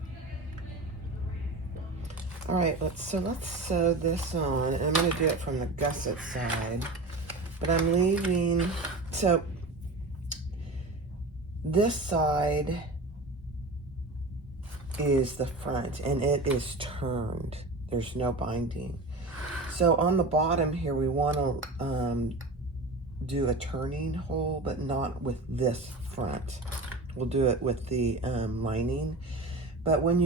All right, let's sew this on, and I'm going to do it from the gusset side, but I'm leaving, so this side is the front, and it is turned. There's no binding. So on the bottom here, we want to do a turning hole, but not with this front. We'll do it with the lining, but when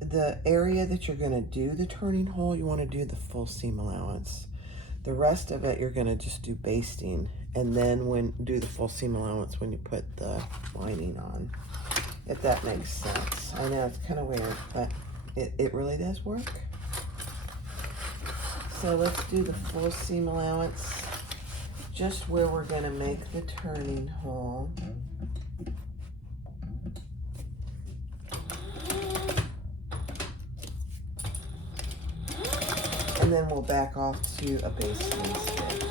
the area that you're going to do the turning hole, you want to do the full seam allowance. The rest of it, you're going to just do basting, and then do the full seam allowance when you put the lining on, if that makes sense. I know it's kind of weird, but it really does work. So let's do the full seam allowance, just where we're going to make the turning hole. And then we'll back off to a basting stitch.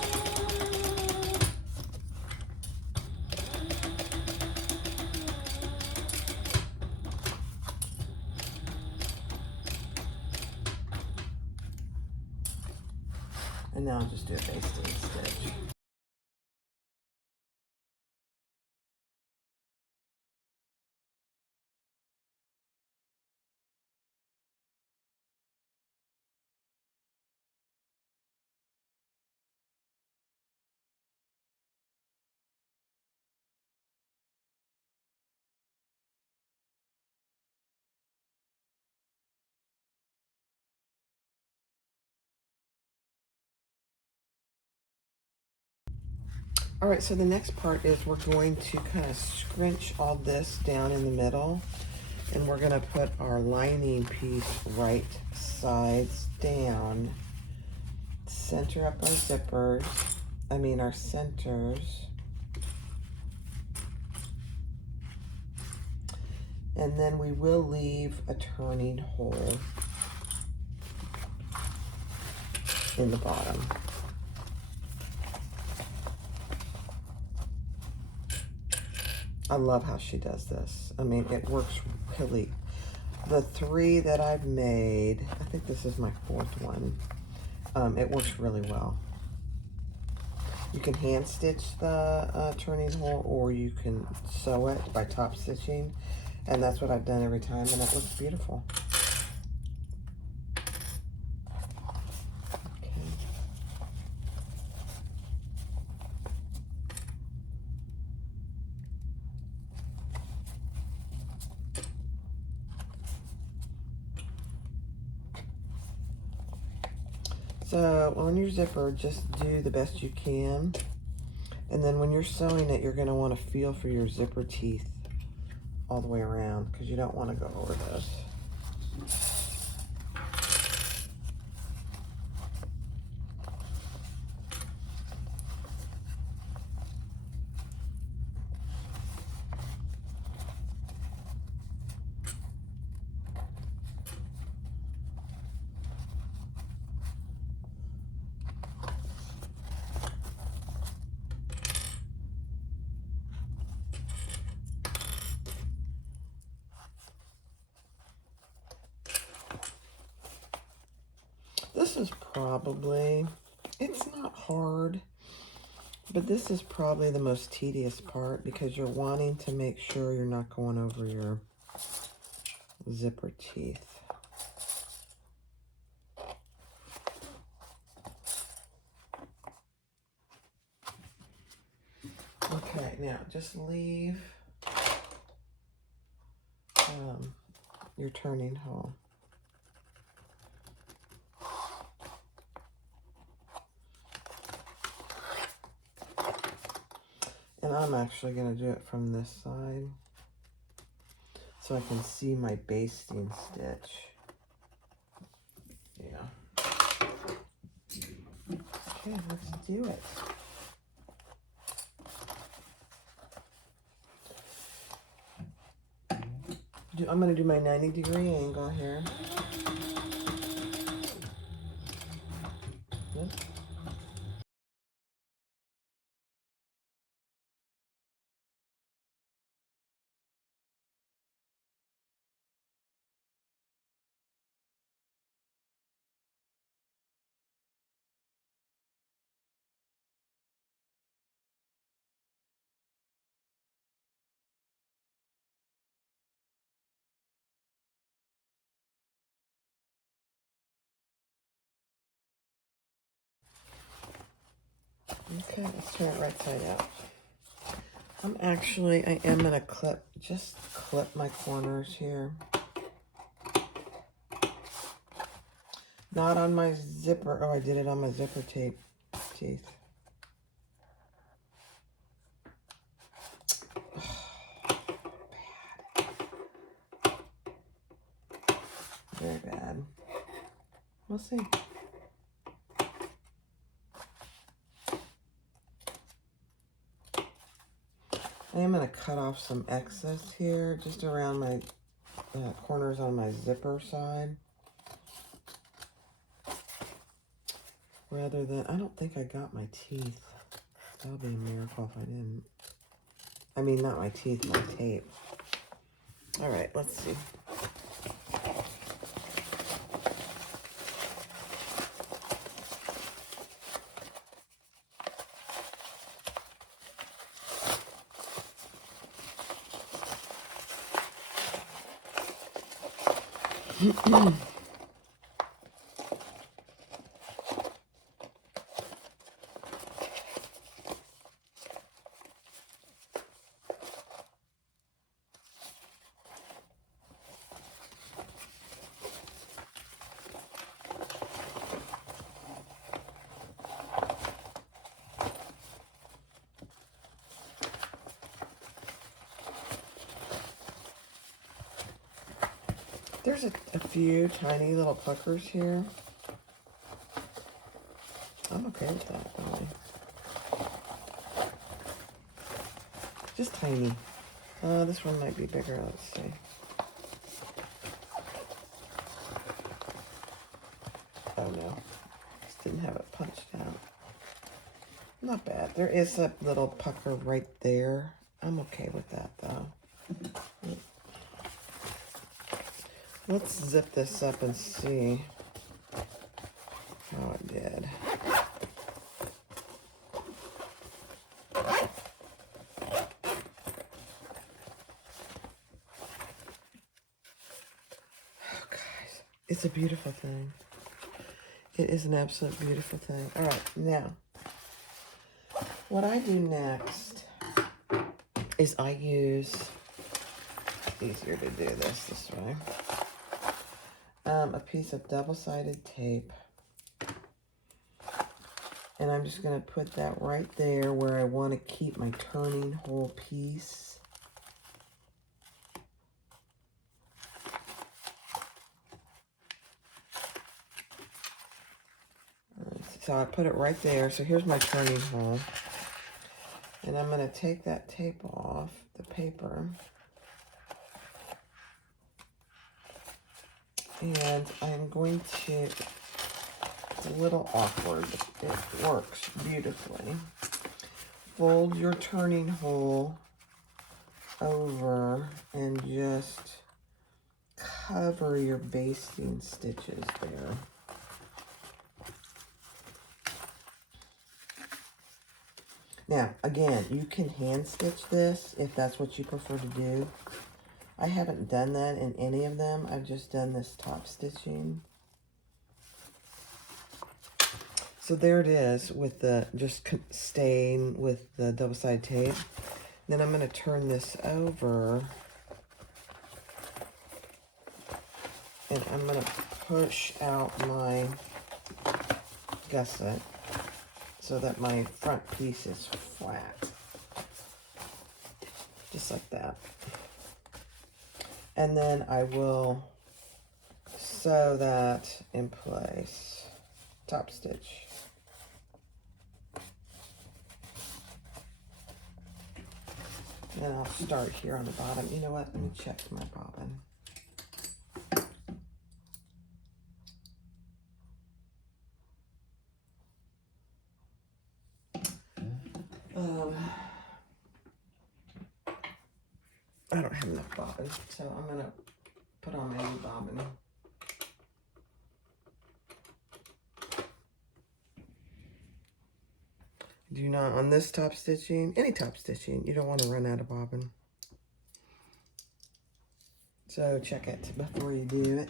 And now I'll just do a basting stitch. All right, so the next part is we're going to kind of scrunch all this down in the middle, and we're going to put our lining piece right sides down center up our zippers. Our centers. And then we will leave a turning hole in the bottom. I love how she does this. It works really. The 3 that I've made, I think this is my 4th one. It works really well. You can hand stitch the turning hole, or you can sew it by top stitching. And that's what I've done every time, and it looks beautiful. Okay. So on your zipper, just do the best you can. And then when you're sewing it, you're going to want to feel for your zipper teeth all the way around, because you don't want to go over this. This is probably, it's not hard, but this is probably the most tedious part, because you're wanting to make sure you're not going over your zipper teeth. Okay, now just leave your turning hole. And I'm actually going to do it from this side, so I can see my basting stitch. Yeah. Okay, let's do it. I'm going to do my 90-degree angle here. Yep. Okay, let's turn it right side out. I am going to just clip my corners here. Not on my zipper. Oh, I did it on my zipper tape teeth. Bad. Very bad. We'll see. I am going to cut off some excess here, just around my corners on my zipper side. Rather than, I don't think I got my teeth. That would be a miracle if I didn't. Not my teeth, my tape. All right, let's see. There's a few tiny little puckers here. I'm okay with that, really. Just tiny. This one might be bigger, let's see. Oh no, just didn't have it punched out. Not bad. There is a little pucker right there. I'm okay with that though. Let's zip this up and see how it did. Oh, guys, it's a beautiful thing. It is an absolute beautiful thing. All right, now, what I do next is I use, it's easier to do this way, a piece of double-sided tape. And I'm just going to put that right there where I want to keep my turning hole piece. So I put it right there. So here's my turning hole. And I'm going to take that tape off the paper. And I'm going to, it's a little awkward, but it works beautifully. Fold your turning hole over and just cover your basting stitches there. Now, again, you can hand stitch this if that's what you prefer to do. I haven't done that in any of them. I've just done this top stitching. So there it is with the, just staying with the double-sided tape. Then I'm going to turn this over. And I'm going to push out my gusset so that my front piece is flat. Just like that. And then I will sew that in place. Top stitch. And I'll start here on the bottom. You know what? Let me check my bobbin. I don't have enough bobbin, so I'm going to put on my new bobbin. Do not, on this top stitching, any top stitching, you don't want to run out of bobbin. So check it before you do it.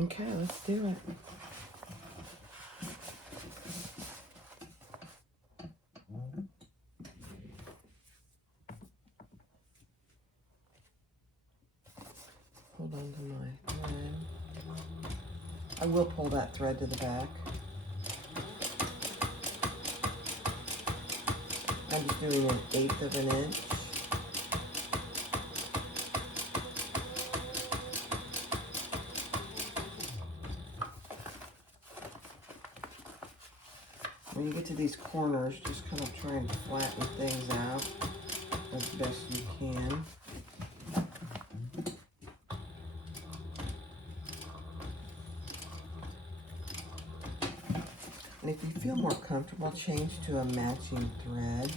Okay, let's do it. Hold on to my thread. I will pull that thread to the back. I'm just doing 1/8 of an inch. When you get to these corners, just kind of try and flatten things out as best you can. And if you feel more comfortable, change to a matching thread.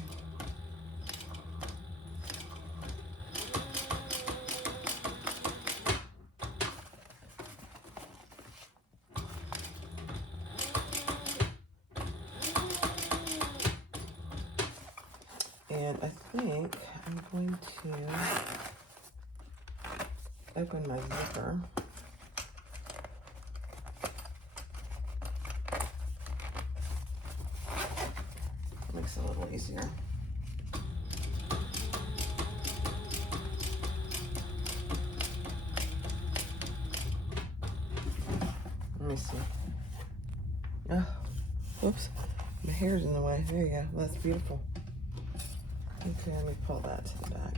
And I think I'm going to open my zipper. Makes it a little easier. Let me see. Oh, whoops. The hair's in the way. There you go. That's beautiful. Okay, let me pull that to the back.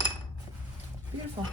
Okay. Beautiful.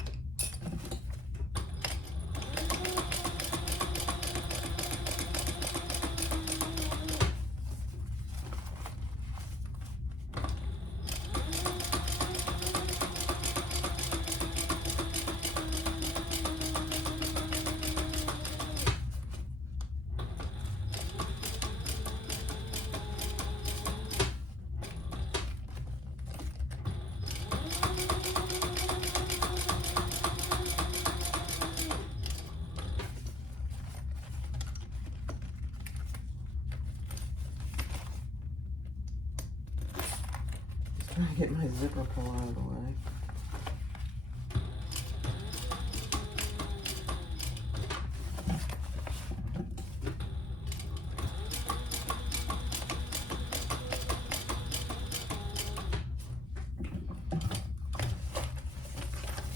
Trying to get my zipper pull out of the way.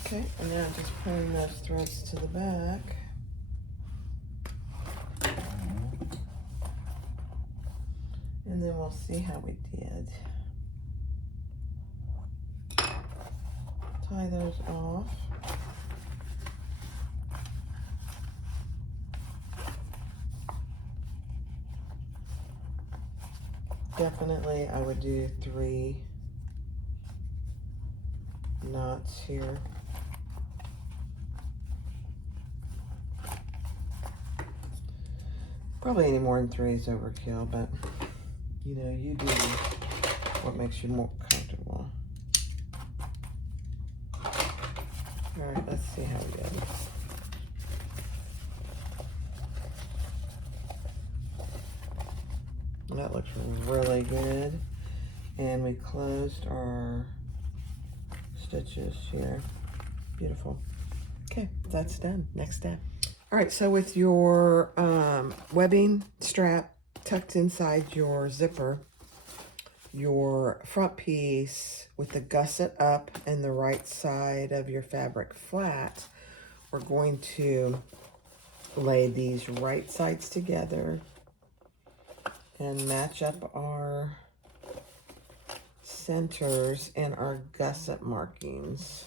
Okay, and now just pulling those threads to the back. And then we'll see how we did. Tie those off. Definitely I would do 3 knots here. Probably any more than 3 is overkill, but you know, you do what makes you more comfortable. All right, let's see how we go. That looks really good. And we closed our stitches here. Beautiful. Okay, that's done. Next step. All right, so with your webbing strap tucked inside your zipper, your front piece with the gusset up and the right side of your fabric flat, we're going to lay these right sides together and match up our centers and our gusset markings.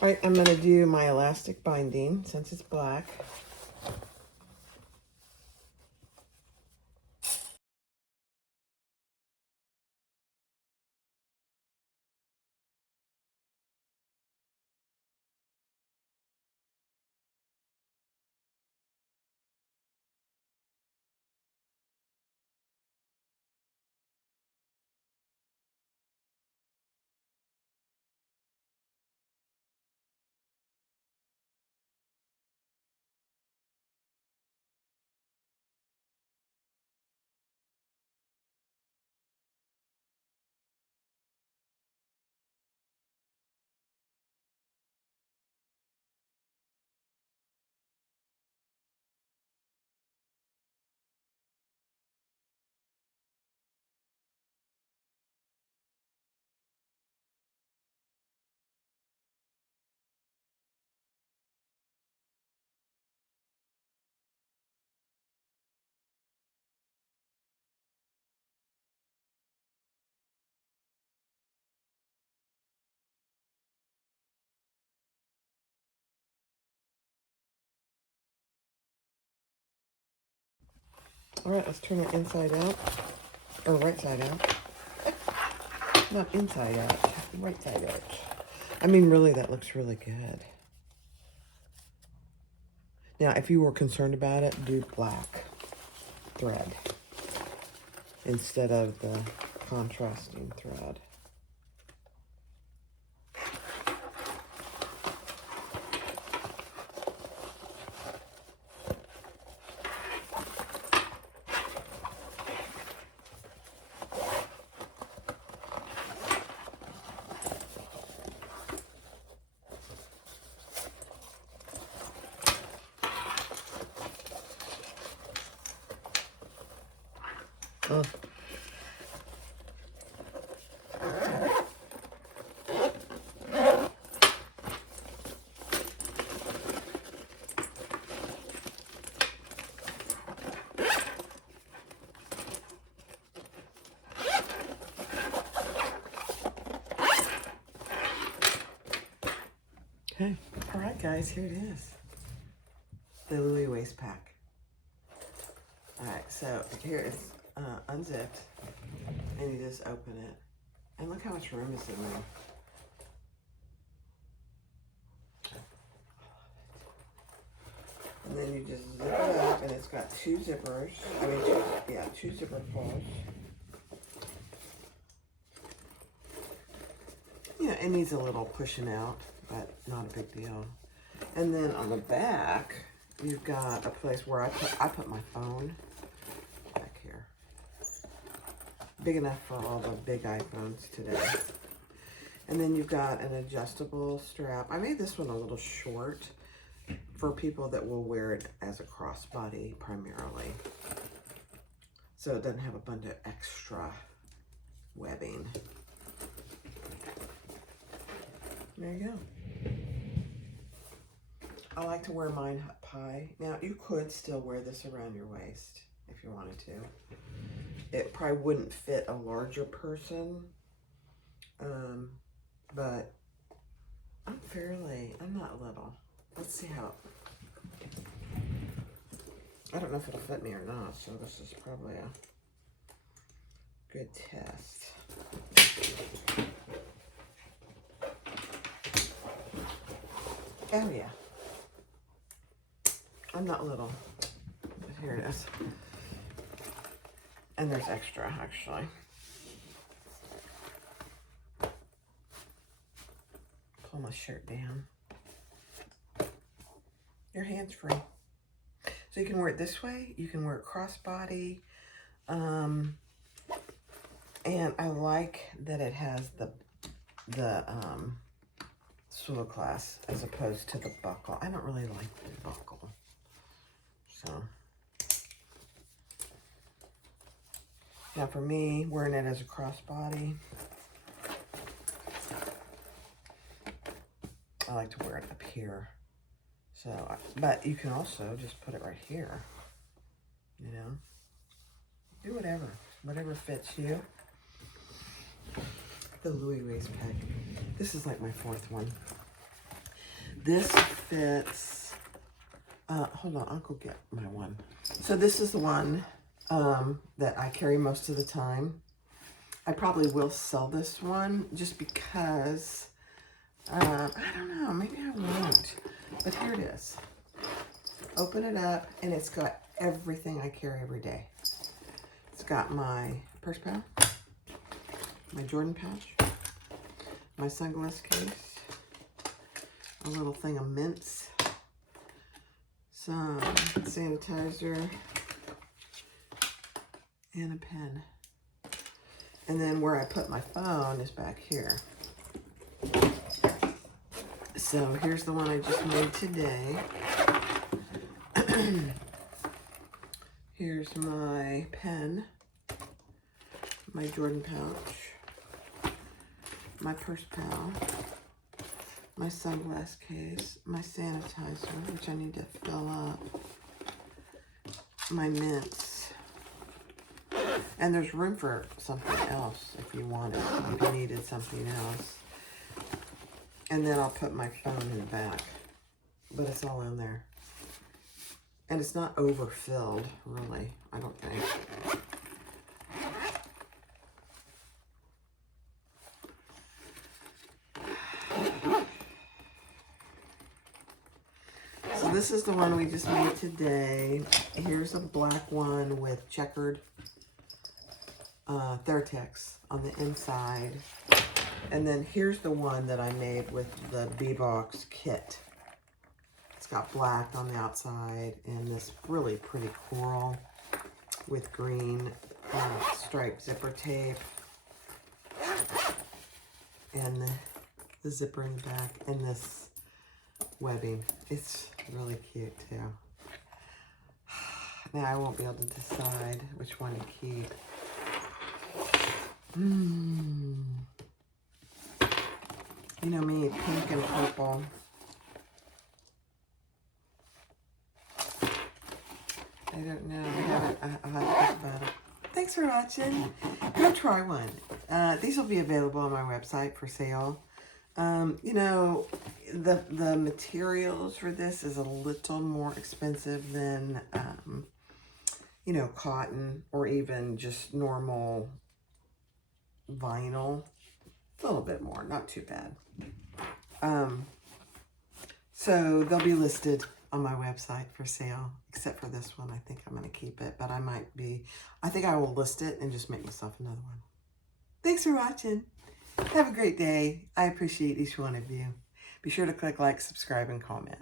All right, I'm gonna do my elastic binding since it's black. All right, let's turn it inside out, or right side out. Not inside out, right side out. I mean, really, that looks really good. Now, if you were concerned about it, do black thread instead of the contrasting thread. Oh. Okay. All right, guys, here it is. The Louie waist pack. All right, so here it's unzipped, and you just open it. And look how much room is in there. And then you just zip it up, and it's got two zippers. I mean, two zipper pulls. Yeah, it needs a little pushing out, but not a big deal. And then on the back, you've got a place where I put my phone back here. Big enough for all the big iPhones today. And then you've got an adjustable strap. I made this one a little short for people that will wear it as a crossbody primarily. So it doesn't have a bunch of extra webbing. There you go. I like to wear mine high. Now, you could still wear this around your waist if you wanted to. It probably wouldn't fit a larger person, but I'm not little. Let's see how, I don't know if it'll fit me or not, so this is probably a good test. Oh yeah. I'm not little, but here it is. And there's extra, actually. Pull my shirt down. Your hand's free. So you can wear it this way. You can wear it crossbody. And I like that it has the swivel clasp as opposed to the buckle. I don't really like the buckle. So now for me, wearing it as a crossbody, I like to wear it up here. So, but you can also just put it right here, you know, do whatever fits you. The Louie waist pack. This is like my fourth one. This fits, hold on, I'll go get my one. So this is the one that I carry most of the time. I probably will sell this one just because, I don't know, maybe I won't. But here it is. Open it up, and it's got everything I carry every day. It's got my purse pouch, my Jordan pouch, my sunglass case, a little thing of mints, some sanitizer, and a pen. And then where I put my phone is back here. So here's the one I just made today. Here's my pen, my Jordan pouch, my purse pal, my sunglass case, my sanitizer, which I need to fill up, my mints, and there's room for something else if you wanted, if you needed something else. And then I'll put my phone in the back, but it's all in there. And it's not overfilled, really, I don't think. So this is the one we just made today. Here's a black one with checkered Theratex on the inside. And then here's the one that I made with the B-Box kit. It's got black on the outside and this really pretty coral with green striped zipper tape. And the zipper in the back and this webbing. It's really cute too. Now I won't be able to decide which one to keep. You know me, pink and purple. I don't know. I'll have to think about it. Thanks for watching. Go try one. These will be available on my website for sale. You know, the materials for this is a little more expensive than, you know, cotton or even just normal vinyl. A little bit more, not too bad. So they'll be listed on my website for sale, except for this one. I think I'm going to keep it, but I think I will list it and just make myself another one. Thanks for watching. Have a great day. I appreciate each one of you. Be sure to click like, subscribe, and comment.